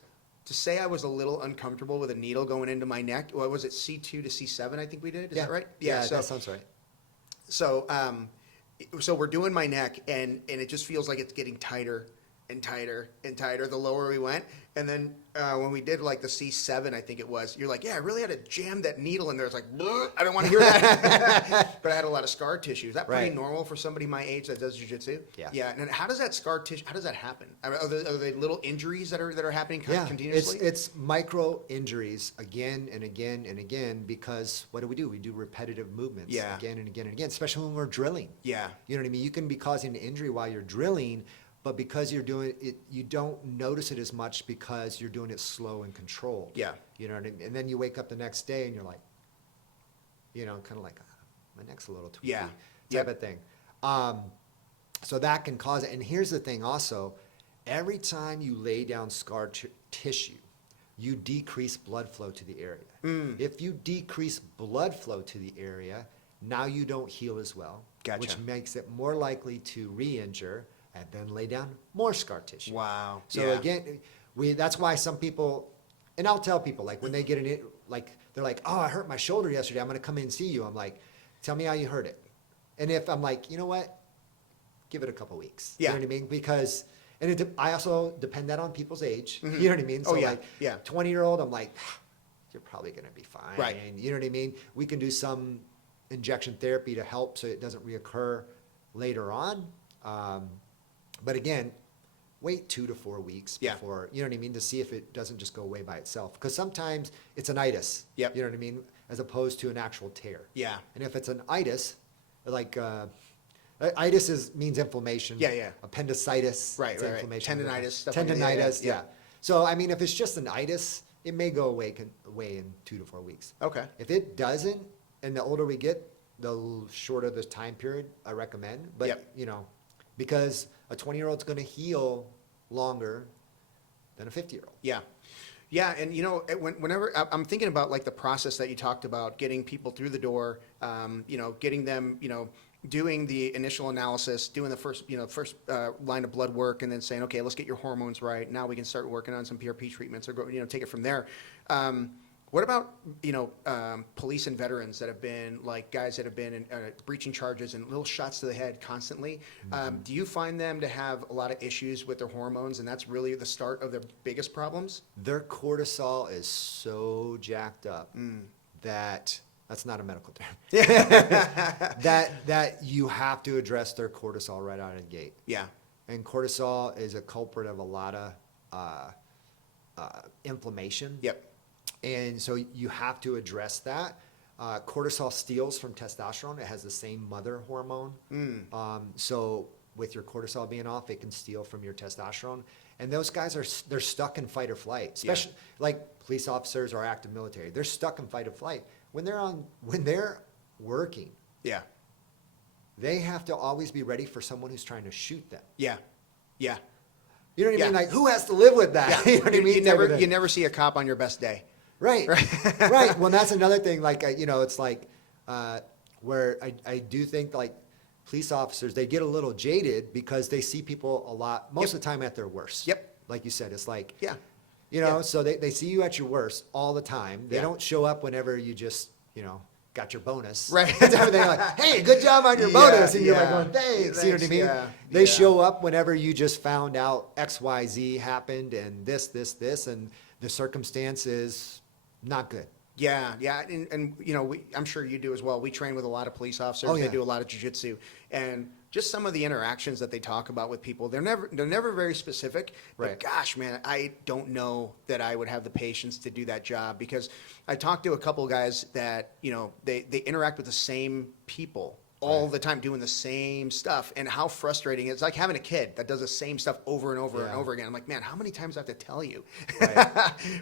a little uncomfortable with a needle going into my neck. What was it, C2 to C7, I think we did? Is that right? Yeah, so, that sounds right. so we're doing my neck, and it just feels like it's getting tighter and tighter and tighter the lower we went. And then when we did like the C7, I think it was, you're like, yeah, I really had to jam that needle in there. It's like, "Bleh, I don't want to hear that. But I had a lot of scar tissue. Is that pretty Right. normal for somebody my age that does jiu-jitsu? Yeah. Yeah. And how does that scar tissue, how does that happen? Are they little injuries that are happening Yeah, continuously? it's micro injuries again and again and again, because what do? We do repetitive movements Yeah. again and again and again, especially when we're drilling. Yeah. You know what I mean? You can be causing an injury while you're drilling, but because you're doing it, you don't notice it as much because you're doing it slow and controlled. Yeah. You know what I mean? And then you wake up the next day and you're like, kind of like, my neck's a little tweaky, Yeah. type Yep. of thing. So that can cause it. And here's the thing also, every time you lay down scar tissue, you decrease blood flow to the area. If you decrease blood flow to the area, now you don't heal as well, Gotcha. which makes it more likely to re-injure and then lay down more scar tissue. Wow. So Yeah. again, that's why some people, and I'll tell people, like when they get they're like, oh, I hurt my shoulder yesterday, I'm going to come in and see you. I'm like, tell me how you hurt it. And if I'm like, you know what, give it a couple weeks. Yeah. You know what I mean? Because And I also depend that on people's age. You know what I mean? So yeah, like yeah. 20-year-old, I'm like, you're probably going to be fine. Right. You know what I mean? We can do some injection therapy to help so it doesn't reoccur later on. But again, wait 2 to 4 weeks before, you know what I mean, to see if it doesn't just go away by itself. Because sometimes it's an itis, you know what I mean, as opposed to an actual tear. Yeah. And if it's an itis, like itis means inflammation. Yeah. Appendicitis, Right, it's right. inflammation. Tendinitis, stuff like that. Tendinitis, Yeah. So I mean, if it's just an itis, it may go away in 2 to 4 weeks. Okay. If it doesn't, and the older we get, the shorter the time period I recommend. But you know, because a 20-year-old's going to heal longer than a 50-year-old. Yeah. Yeah, and you know, whenever I'm thinking about like the process that you talked about, getting people through the door, you know, getting them, you know, doing the initial analysis, doing the first line of blood work, and then saying, okay, let's get your hormones right. Now we can start working on some PRP treatments, or go, you know, take it from there. What about, you know, police and veterans that have been, like, guys that have been in, breaching charges and little shots to the head constantly? Do you find them to have a lot of issues with their hormones, and that's really the start of their biggest problems? Their cortisol is so jacked up that's not a medical term. that you have to address their cortisol right out of the gate. Yeah. And cortisol is a culprit of a lot of inflammation. Yep. And so you have to address that. Cortisol steals from testosterone. It has the same mother hormone. So with your cortisol being off, it can steal from your testosterone. And those guys they're stuck in fight or flight, especially like police officers or active military. They're stuck in fight or flight. When they're working, they have to always be ready for someone who's trying to shoot them. Yeah. You know what I mean? Like, who has to live with that? You know what I mean? You never see a cop on your best day. Right. Right. Well, that's another thing. Like, you know, it's like where I do think like police officers, they get a little jaded because they see people a lot, most of the time at their worst. Yep. Like you said, it's like, you know, so they see you at your worst all the time. They Yeah. don't show up whenever you just, you know, got your bonus. Right. They're like, hey, good job on your bonus. And you're like going, thanks. You know what I mean? Yeah. They show up whenever you just found out X, Y, Z happened and this, and the circumstance is not good. Yeah, and you know, I'm sure you do as well. We train with a lot of police officers. Oh, yeah. They do a lot of jiu-jitsu, and just some of the interactions that they talk about with people, they're never very specific. But Right. gosh, man, I don't know that I would have the patience to do that job, because I talked to a couple of guys that, you know, they interact with the same people all the time, doing the same stuff, and how frustrating it's like having a kid that does the same stuff over and over and over again. I'm like, man, how many times do I have to tell you?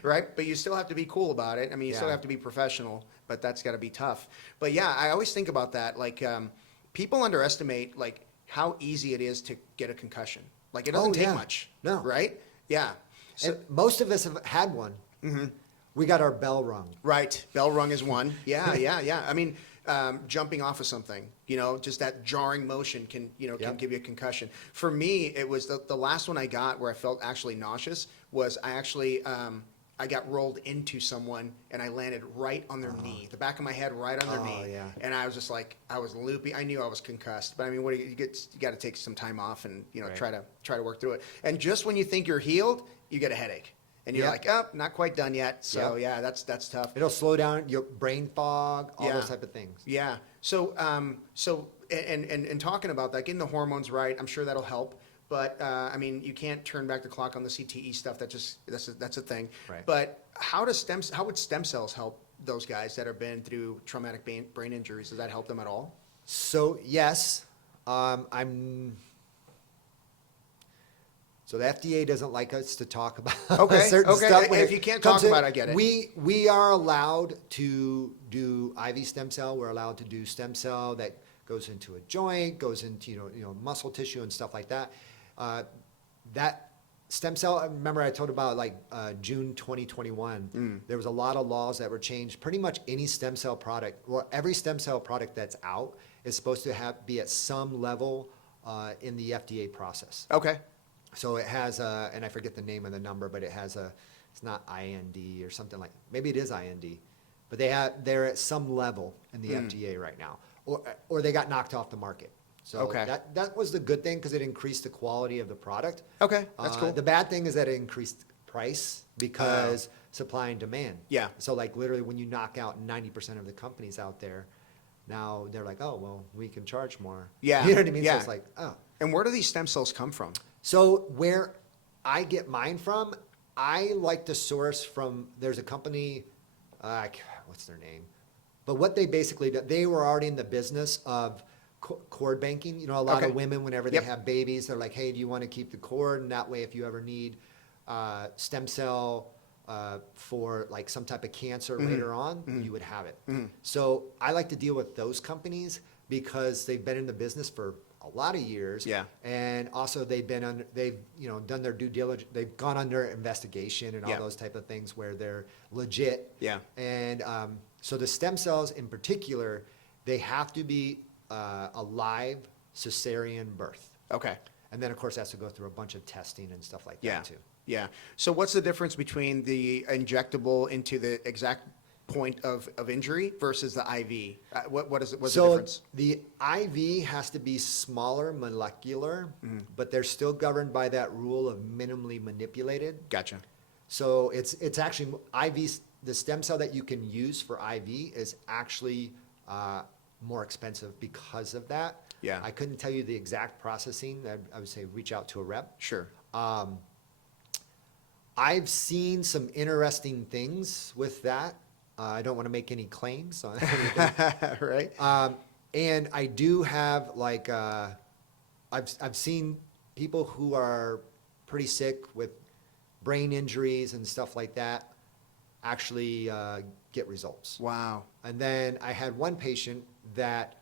Right? But you still have to be cool about it. I mean, you still have to be professional, but that's got to be tough. But yeah, I always think about that. Like, people underestimate like how easy it is to get a concussion. Like, it doesn't take much. No. Right? Yeah. So, And most of us have had one. We got our bell rung. right. Bell rung is one. Yeah. I mean, jumping off of something, you know, just that jarring motion can give you a concussion. For me, it was the last one I got where I felt actually nauseous was I actually, I got rolled into someone and I landed right on their knee, the back of my head right on their knee. Yeah. And I was just like, I was loopy. I knew I was concussed, but I mean, you got to take some time off and, you know, try to work through it. And just when you think you're healed, you get a headache. And you're like, oh, not quite done yet. So yeah, that's tough. It'll slow down your brain fog, all those type of things. Yeah. So and talking about that, getting the hormones right, I'm sure that'll help. But I mean, you can't turn back the clock on the CTE stuff. That's a thing. Right. But how would stem cells help those guys that have been through traumatic brain injuries? Does that help them at all? So yes, So the FDA doesn't like us to talk about certain stuff. If you can't talk about it, I get it. We are allowed to do IV stem cell. We're allowed to do stem cell that goes into a joint, goes into you know muscle tissue and stuff like that. That stem cell. Remember, I told about like June 2021. There was a lot of laws that were changed. Pretty much any stem cell product, well, every stem cell product that's out is supposed to be at some level in the FDA process. Okay. So it has and I forget the name of the number, but it's not IND or something like, maybe it is IND, but they're at some level in the FDA right now, or they got knocked off the market. So Okay. that was the good thing because it increased the quality of the product. Okay, that's cool. The bad thing is that it increased price because supply and demand. Yeah. So like literally when you knock out 90% of the companies out there, now they're like, oh, well, we can charge more. Yeah. You know what I mean? Yeah. So it's like, oh. And where do these stem cells come from? So where I get mine from, I like to source from, there's a company, what's their name? But what they basically do, they were already in the business of cord banking. You know, a lot of women, whenever they have babies, they're like, hey, do you want to keep the cord? And that way, if you ever need stem cell for like some type of cancer later on, you would have it. So I like to deal with those companies because they've been in the business for a lot of years. Yeah. And also they've done their due diligence. They've gone under investigation and all those type of things where they're legit. Yeah. And so the stem cells in particular, they have to be a live cesarean birth. Okay. And then of course it has to go through a bunch of testing and stuff like Yeah. that too. Yeah. So what's the difference between the injectable into the exact point of injury versus the IV? What's the difference? The IV has to be smaller molecular, but they're still governed by that rule of minimally manipulated. Gotcha. So it's actually IV. The stem cell that you can use for IV is actually more expensive because of that. Yeah. I couldn't tell you the exact processing. I would say reach out to a rep. Sure. I've seen some interesting things with that. I don't want to make any claims on anything. Right. And I do have like, I've seen people who are pretty sick with brain injuries and stuff like that actually get results. Wow. And then I had one patient that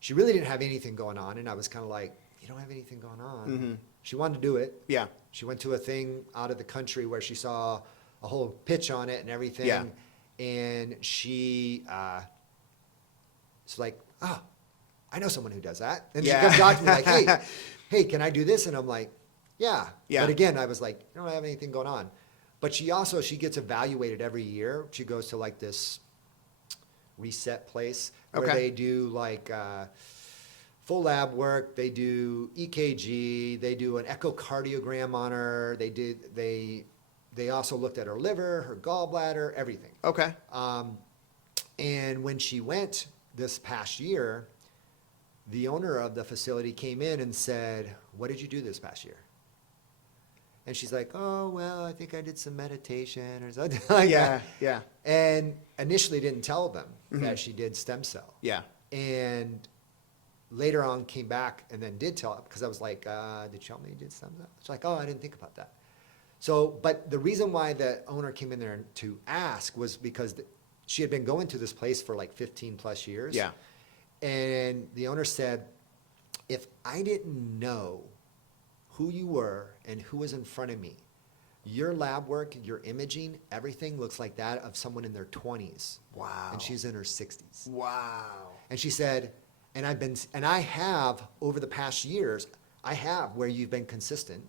she really didn't have anything going on. And I was kind of like, you don't have anything going on. She wanted to do it. Yeah. She went to a thing out of the country where she saw a whole pitch on it and everything. Yeah. And she it's like, oh, I know someone who does that. And she comes out to me like, hey, can I do this? And I'm like, yeah. But again, I was like, I don't have anything going on. But she gets evaluated every year. She goes to like this reset place where they do like full lab work. They do EKG. They do an echocardiogram on her. They also looked at her liver, her gallbladder, everything. Okay. And when she went this past year, the owner of the facility came in and said, what did you do this past year? And she's like, oh, well, I think I did some meditation or something like that. Yeah. And initially didn't tell them that she did stem cell. Yeah. And later on came back and then did tell, because I was like, did you tell me you did stem cell? She's like, oh, I didn't think about that. So, but the reason why the owner came in there to ask was because she had been going to this place for like 15 plus years. Yeah. And the owner said, if I didn't know who you were and who was in front of me, your lab work, your imaging, everything looks like that of someone in their 20s. Wow. And she's in her 60s. Wow. And she said, and I have over the past years, I have where you've been consistent.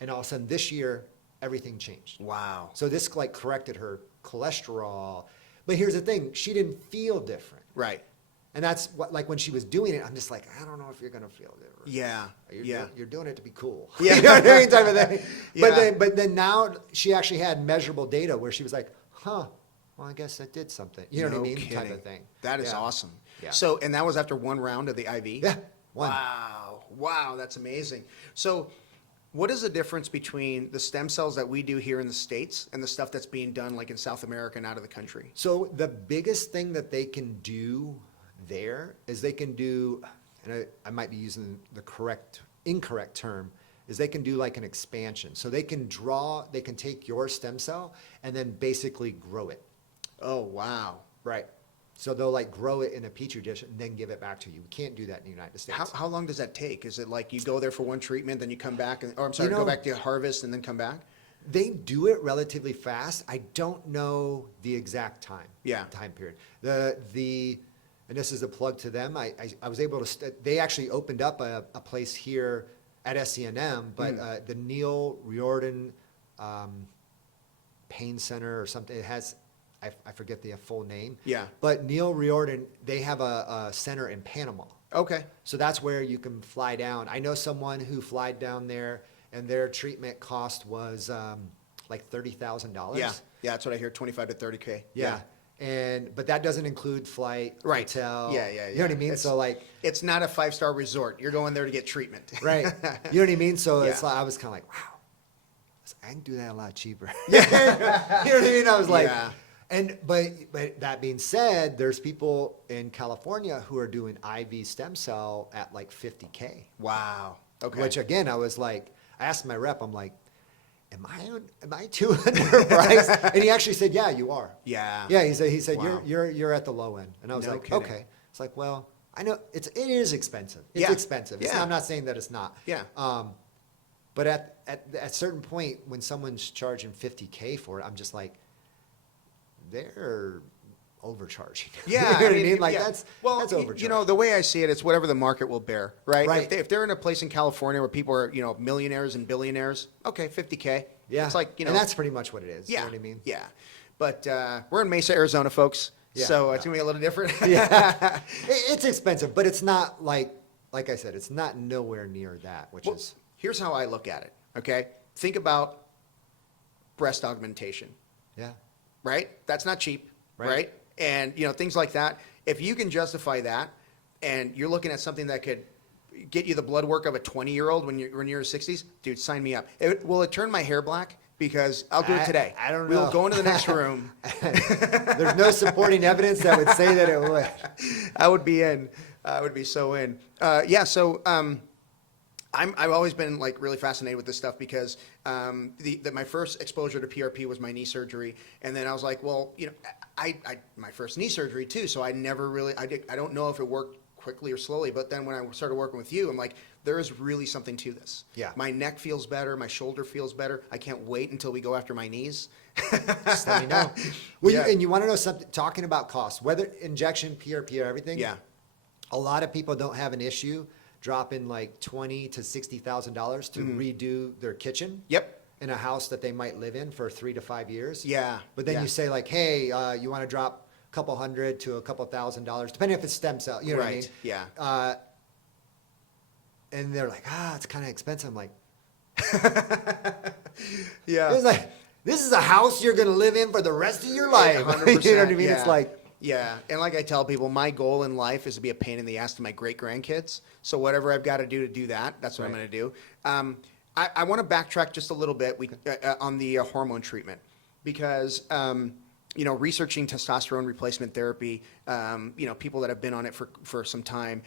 And all of a sudden this year, everything changed. Wow. So this like corrected her cholesterol. But here's the thing, she didn't feel different. Right. And that's what, like when she was doing it, I'm just like, I don't know if you're going to feel different. Yeah. You're doing it to be cool. Yeah. You know what I mean? Type of thing. Yeah. But then now she actually had measurable data where she was like, well, I guess that did something. You know what I mean? Kidding. Type of thing. That is awesome. Yeah. So, and that was after one round of the IV? Yeah. One. Wow. That's amazing. So what is the difference between the stem cells that we do here in the States and the stuff that's being done like in South America and out of the country? So the biggest thing that they can do there is they can do, and I might be using the incorrect term, is they can do like an expansion. So they can take your stem cell and then basically grow it. Oh, wow. Right. So they'll like grow it in a petri dish and then give it back to you. We can't do that in the United States. How long does that take? Is it like you go there for one treatment, then you come back, go back to harvest and then come back? They do it relatively fast. I don't know the exact time. Yeah. Time period. And this is a plug to them. I was able to, they actually opened up a place here at SCNM, but the Neil Riordan Pain Center or something, it has, I forget the full name. Yeah. But Neil Riordan, they have a center in Panama. Okay. So that's where you can fly down. I know someone who flied down there, and their treatment cost was like $30,000. Yeah. Yeah, that's what I hear, 25 to 30K. Yeah. But that doesn't include flight, Right. hotel. Yeah, yeah, You know what I mean? It's, so like, it's not a 5-star resort. You're going there to get treatment. right. You know what I mean? So Yeah. it's like, I was kind of like, wow, I can do that a lot cheaper. Yeah. You know what I mean? I was like, Yeah. But that being said, there's people in California who are doing IV stem cell at like 50K. Wow. Okay. Which again, I was like, I asked my rep, I'm like, am I too underpriced? And he actually said, yeah, you are. Yeah. Yeah, he said Wow. you're at the low end. And I was No like, kidding. okay. It's like, well, I know it is expensive. It's Yeah. expensive. Yeah. I'm not saying that it's not. Yeah. But at a certain point, when someone's charging 50K for it, I'm just like, they're overcharging. Yeah, You know what I mean? Like yeah. that's overcharging. You know, the way I see it, it's whatever the market will bear, right? Right. If they're in a place in California where people are, you know, millionaires and billionaires, okay, 50K. Yeah. It's like, you know. And that's pretty much what it is. Yeah. You know what I mean? Yeah. But we're in Mesa, Arizona, folks. Yeah. So it's going to be a little different. Yeah. It's expensive, but it's not like I said, it's not nowhere near that, which Well, is. here's how I look at it, okay? Think about breast augmentation, Yeah. right? That's not cheap, Right. right? And, you know, things like that. If you can justify that and you're looking at something that could get you the blood work of a 20-year-old when you're in your 60s, dude, sign me up. Will it turn my hair black? Because I'll do it today. I don't know. We'll go into the next room. There's no supporting evidence that would say that it would. I would be in. I would be so in. Yeah. So I've always been like really fascinated with this stuff because my first exposure to PRP was my knee surgery, and then I was like, well, you know, I my first knee surgery too. So I never really I don't know if it worked quickly or slowly, but then when I started working with you, I'm like, there is really something to this. Yeah. My neck feels better. My shoulder feels better. I can't wait until we go after my knees. Just let me know. Well, Yeah. you want to know something, talking about cost, whether injection, PRP, or everything. Yeah. A lot of people don't have an issue dropping like $20,000 to $60,000 to redo their kitchen. Yep. In a house that they might live in for 3 to 5 years. Yeah. But then Yeah. you say like, hey, you want to drop a couple $100 to a couple $1,000, depending if it's stem cell. You know what I mean? Yeah. And they're like, it's kind of expensive. I'm like, Yeah. it's like, this is a house you're going to live in for the rest of your life. 100%, You know what I mean? yeah. It's like, Yeah, and like I tell people, my goal in life is to be a pain in the ass to my great grandkids. So whatever I've got to do that. That's what I'm Right. going to do. I want to backtrack just a little bit on the hormone treatment because you know, researching testosterone replacement therapy, you know, people that have been on it for some time,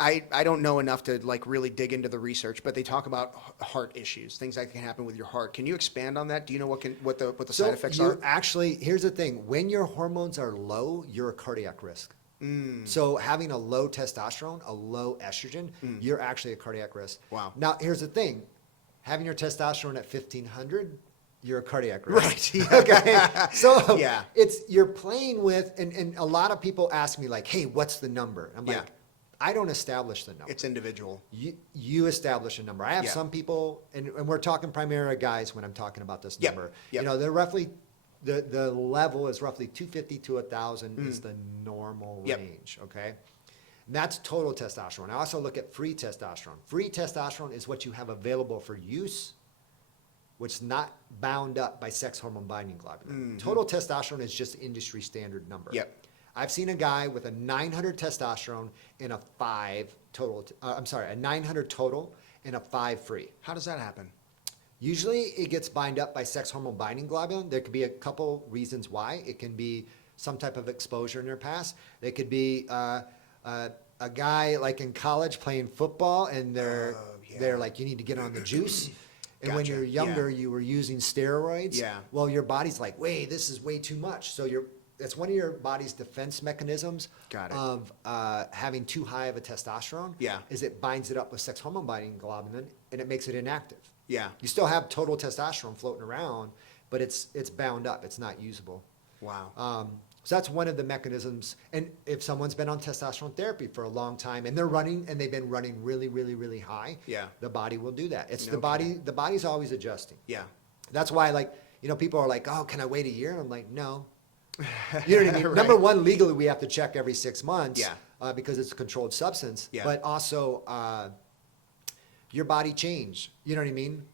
I don't know enough to like really dig into the research, but they talk about heart issues, things that can happen with your heart. Can you expand on that? Do you know what the side effects are? Actually, here's the thing. When your hormones are low, you're a cardiac risk. So having a low testosterone, a low estrogen, you're actually a cardiac risk. Wow. Now, here's the thing. Having your testosterone at 1,500, you're a cardiac risk. Right. Yeah. Okay. So Yeah. you're playing with, and a lot of people ask me like, hey, what's the number? I'm like, Yeah. I don't establish the number. It's individual. You establish a number. I have Yeah. some people, and we're talking primarily guys when I'm talking about this Yep. number. Yep. You know, they're roughly, the level is roughly 250 to 1,000 is the normal Yep. range, okay? And that's total testosterone. I also look at free testosterone. Free testosterone is what you have available for use, which is not bound up by sex hormone binding globulin. Total testosterone is just industry standard number. Yep. I've seen a guy with a 900 testosterone and a 5 total, a 900 total and a 5 free. How does that happen? Usually it gets bound up by sex hormone binding globulin. There could be a couple reasons why. It can be some type of exposure in their past. They could be a guy like in college playing football and they're like, you need to get on the juice. And when Gotcha. you're younger, Yeah. you were using steroids. Yeah. Well, your body's like, wait, this is way too much. So that's one of your body's defense mechanisms Got it. of having too high of a testosterone. Yeah. Is it binds it up with sex hormone binding globulin and it makes it inactive. Yeah. You still have total testosterone floating around, but it's bound up. It's not usable. Wow. So that's one of the mechanisms. And if someone's been on testosterone therapy for a long time and they've been running really, really, really high, Yeah. the body will do that. It's No the body. kidding. The body's always adjusting. Yeah. That's why, like, you know, people are like, oh, can I wait a year? And I'm like, no. You know what I mean? Right. Number one, legally, we have to check every 6 months. Yeah. Because it's a controlled substance. Yeah. But also, your body changed. You know what I mean?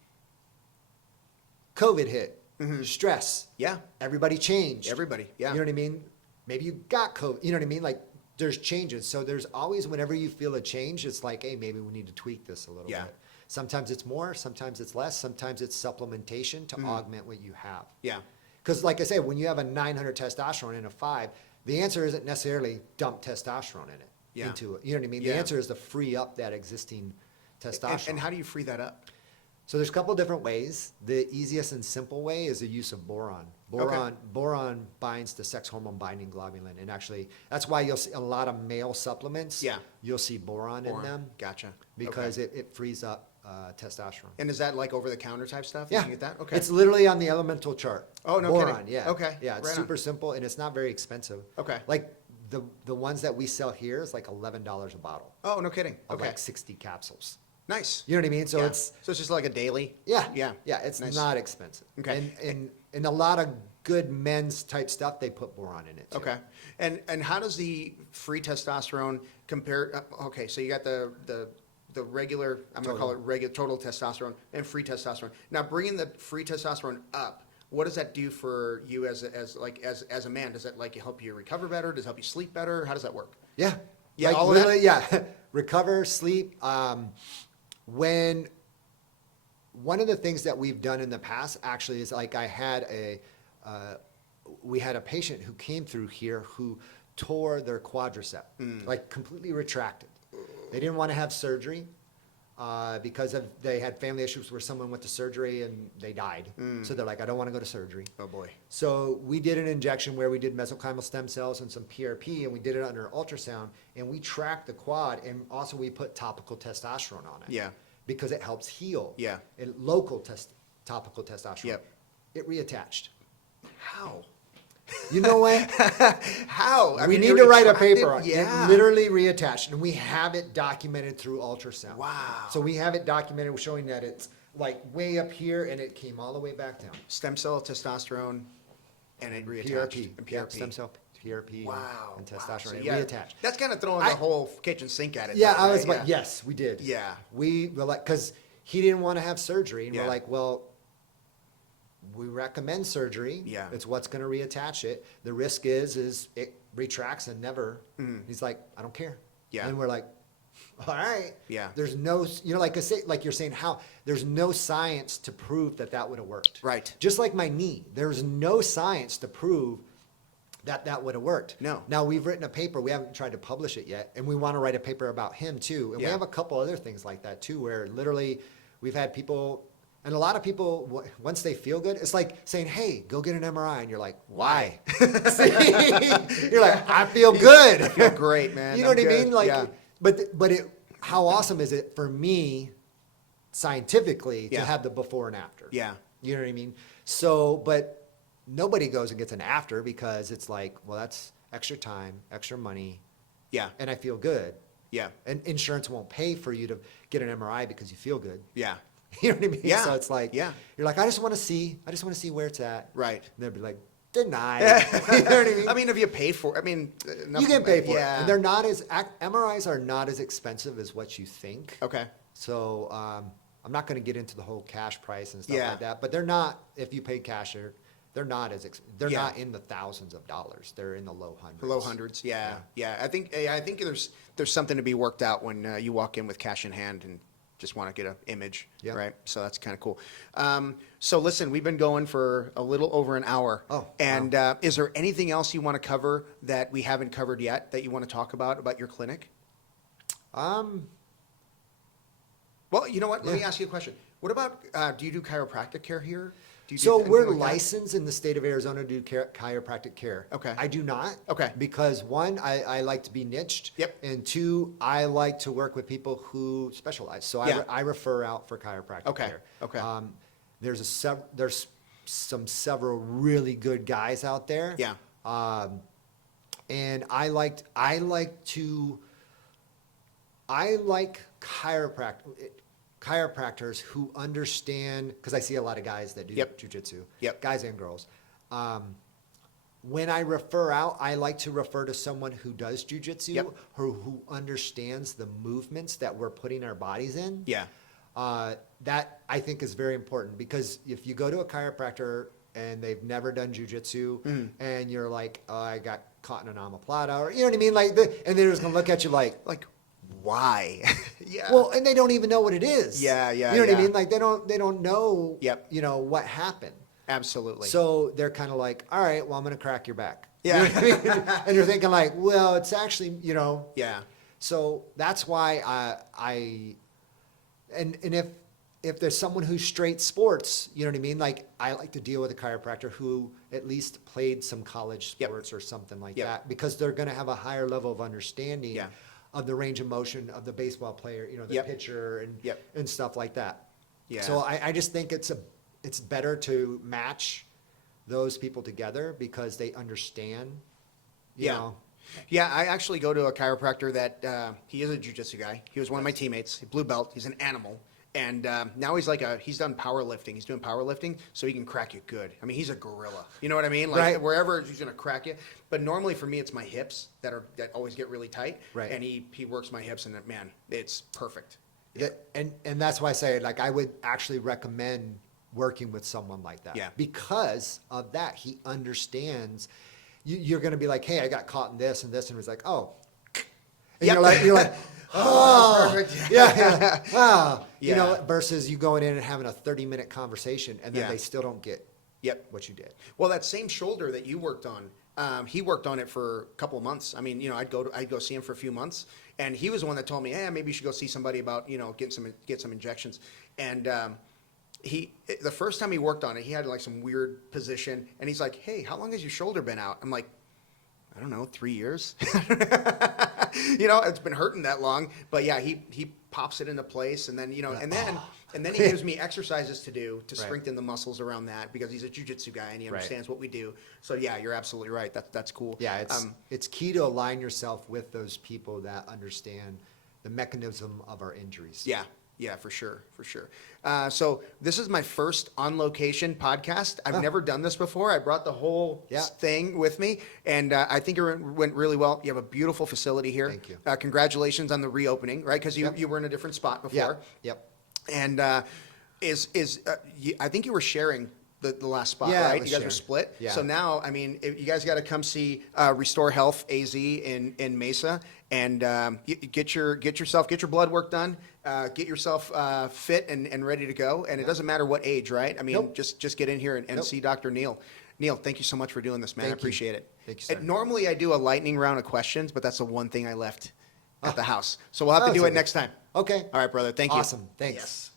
COVID hit. Stress. Yeah. Everybody changed. Everybody. Yeah. You know what I mean? Maybe you got COVID. You know what I mean? Like, there's changes. So there's always, whenever you feel a change, it's like, hey, maybe we need to tweak this a little Yeah. bit. Sometimes it's more, sometimes it's less, sometimes it's supplementation to augment what you have. Yeah. Because like I say, when you have a 900 testosterone in a 5, the answer isn't necessarily dump testosterone in it, Yeah. into it. You know what I mean? Yeah. The answer is to free up that existing testosterone. And how do you free that up? So there's a couple different ways. The easiest and simple way is the use of boron. Boron binds to sex hormone binding globulin, and actually that's why you'll see a lot of male supplements. Yeah. You'll see boron in them Gotcha. because Okay. it frees up testosterone. And is that like over the counter type stuff? Yeah, You can get that? Okay. It's literally on the elemental chart. Oh, no boron, kidding. Yeah. Okay. Yeah, it's Right on. super simple and it's not very expensive. Okay. Like the ones that we sell here is like $11 a bottle Oh, no kidding. of Okay. like 60 capsules. Nice. You know what I mean? So Yeah. it's so it's just like a daily. yeah, Yeah. yeah. It's Nice. not expensive. Okay. And a lot of good men's type stuff they put boron in it too. Okay. And how does the free testosterone compare? Okay, so you got the regular, I'm going to call it regular total testosterone and free testosterone. Now, bringing the free testosterone up, what does that do for you as a man? Does that like help you recover better? Does it help you sleep better? How does that work? Yeah. Yeah, Like all of that? literally, yeah. Recover, sleep. When one of the things that we've done in the past actually is like we had a patient who came through here who tore their quadricep, like completely retracted. They didn't want to have surgery because they had family issues where someone went to surgery and they died. So they're like, I don't want to go to surgery. Oh boy. So we did an injection where we did mesenchymal stem cells and some PRP, and we did it under ultrasound, and we tracked the quad, and also we put topical testosterone on it. Yeah. Because it helps heal. Yeah. And local topical testosterone. Yep. It reattached. How? You know what? How? I We mean, need it to write a retracted? paper on it. Yeah. It literally reattached, and we have it documented through ultrasound. Wow. So we have it documented showing that it's like way up here, and it came all the way back down. Stem cell testosterone, and it reattached. PRP. And Yeah, PRP. stem cell PRP Wow. and Wow. testosterone. So, It yeah, reattached. That's kind of throwing I- the whole kitchen sink at it. Yeah, though, I was right? like, yes, we did. Yeah. We were like, because he didn't want to have surgery, and Yeah. we're like, well, we recommend surgery. Yeah. It's what's going to reattach it. The risk is it retracts and never. He's like, I don't care. Yeah. And we're like, all right. Yeah. There's no, like I say, like you're saying, how there's no science to prove that would have worked. Right. Just like my knee, there's no science to prove that would have worked. No. Now we've written a paper. We haven't tried to publish it yet, and we want to write a paper about him too. And Yeah. we have a couple other things like that too, where literally we've had people, and a lot of people once they feel good, it's like saying, "Hey, go get an MRI," and you're like, "Why?" See? You're like, "I feel good. I feel great, man. You know I'm what I good. mean? Like, Yeah. but how awesome is it for me, scientifically, Yeah. to have the before and after? Yeah. You know what I mean? So, but nobody goes and gets an after because it's like, well, that's extra time, extra money, Yeah. and I feel good. Yeah. And insurance won't pay for you to get an MRI because you feel good. Yeah. You know what I mean? Yeah. So it's like, Yeah. you're like, I just want to see where it's at. Right. And they'll be like, denied. You know what I mean? I mean, if you pay for it, I mean, You can pay for yeah. it. And they're not MRIs are not as expensive as what you think. Okay. So I'm not going to get into the whole cash price and stuff Yeah. like that, but they're not, if you pay cash, they're not they're Yeah. not in the thousands of dollars. They're in the low hundreds. Low hundreds. Yeah. Yeah. I think there's something to be worked out when you walk in with cash in hand and just want to get an image. Yeah. Right. So that's kind of cool. So listen, we've been going for a little over an hour. Oh, And is there anything else you want to cover that we haven't covered yet that you want to talk about your clinic? Well, you know what? Let me ask you a question. What about, do you do chiropractic care here? Do you do So anything we're like that? licensed in the state of Arizona to do chiropractic care. Okay. I do not. Okay. Because one, I like to be niched. Yep. And two, I like to work with people who specialize. So Yeah. I refer out for chiropractic Okay. care. Okay. There's several really good guys out there. Yeah. And I like chiropractors who understand, because I see a lot of guys that do Yep. jujitsu, Yep. guys and girls. when I refer out, I like to refer to someone who does jujitsu, Yep. who understands the movements that we're putting our bodies in. Yeah. That I think is very important, because if you go to a chiropractor and they've never done jujitsu and you're like, oh, I got caught in an omoplata, or you know what I mean? And they're just going to look at you like, why? Yeah. well, and they don't even know what it is. Yeah, yeah, You know what I yeah. mean? Like they don't know, Yep. you know, what happened. Absolutely. So they're kind of like, all right, well, I'm going to crack your back. Yeah. You know what I mean? And you're thinking like, well, it's actually, you know. Yeah. So that's why and if there's someone who's straight sports, you know what I mean? Like I like to deal with a chiropractor who at least played some college Yep. sports or something like Yep. that, because they're going to have a higher level of understanding Yeah. of the range of motion of the baseball player, you know, the Yep. pitcher and Yep. and stuff like that. Yeah. So I just think it's better to match those people together because they understand, you Yeah. know. Yeah, I actually go to a chiropractor that he is a jiu-jitsu guy. He was one of my teammates, blue belt. He's an animal. And now he's he's done powerlifting. He's doing powerlifting, so he can crack you good. I mean, he's a gorilla. You know what I mean? Like Right. wherever he's gonna crack you. But normally for me, it's my hips that always get really tight. Right. And he works my hips, and man, it's perfect. And that's why I say, like, I would actually recommend working with someone like that. Yeah. Because of that, he understands. You're going to be like, hey, I got caught in this and this, and he's like, oh. And Yep. you're like, oh, perfect. yeah. Ah. You know, Yeah. versus you going in and having a 30-minute conversation, and then Yeah. they still don't get Yep. what you did. Well, that same shoulder that you worked on, he worked on it for a couple of months. I mean, you know, I'd go see him for a few months, and he was the one that told me, hey, maybe you should go see somebody about, you know, get some injections. And the first time he worked on it, he had like some weird position, and he's like, hey, how long has your shoulder been out? I'm like, I don't know, 3 years. You know, it's been hurting that long. But yeah, he pops it into place, and then, you know, and then he gives me exercises to do to Right. strengthen the muscles around that, because he's a jiu-jitsu guy and he Right. understands what we do. So yeah, you're absolutely right. That's cool. Yeah, it's key to align yourself with those people that understand the mechanism of our injuries. Yeah, for sure. So this is my first on-location podcast. I've never done this before. I brought the whole Yeah. thing with me, and I think it went really well. You have a beautiful facility here. Thank you. Congratulations on the reopening, right? Because Yep. you were in a different spot Yeah. before. Yep. And I think you were sharing the last spot, Yeah, it right? was You guys were sharing. split. Yeah. So now, I mean, you guys got to come see Restore Health AZ in Mesa, and get your blood work done, get yourself fit and ready to go. And it doesn't matter what age, right? I mean, Nope. just get in here and Nope. see Dr. Neil. Neil, thank you so much for doing this, man. Thank I you. appreciate it. Thank you, sir. And normally I do a lightning round of questions, but that's the one thing I left at the house. So we'll have to Oh, do it's it okay. next time. Okay. All right, brother. Thank you. Awesome. Thanks. Yes.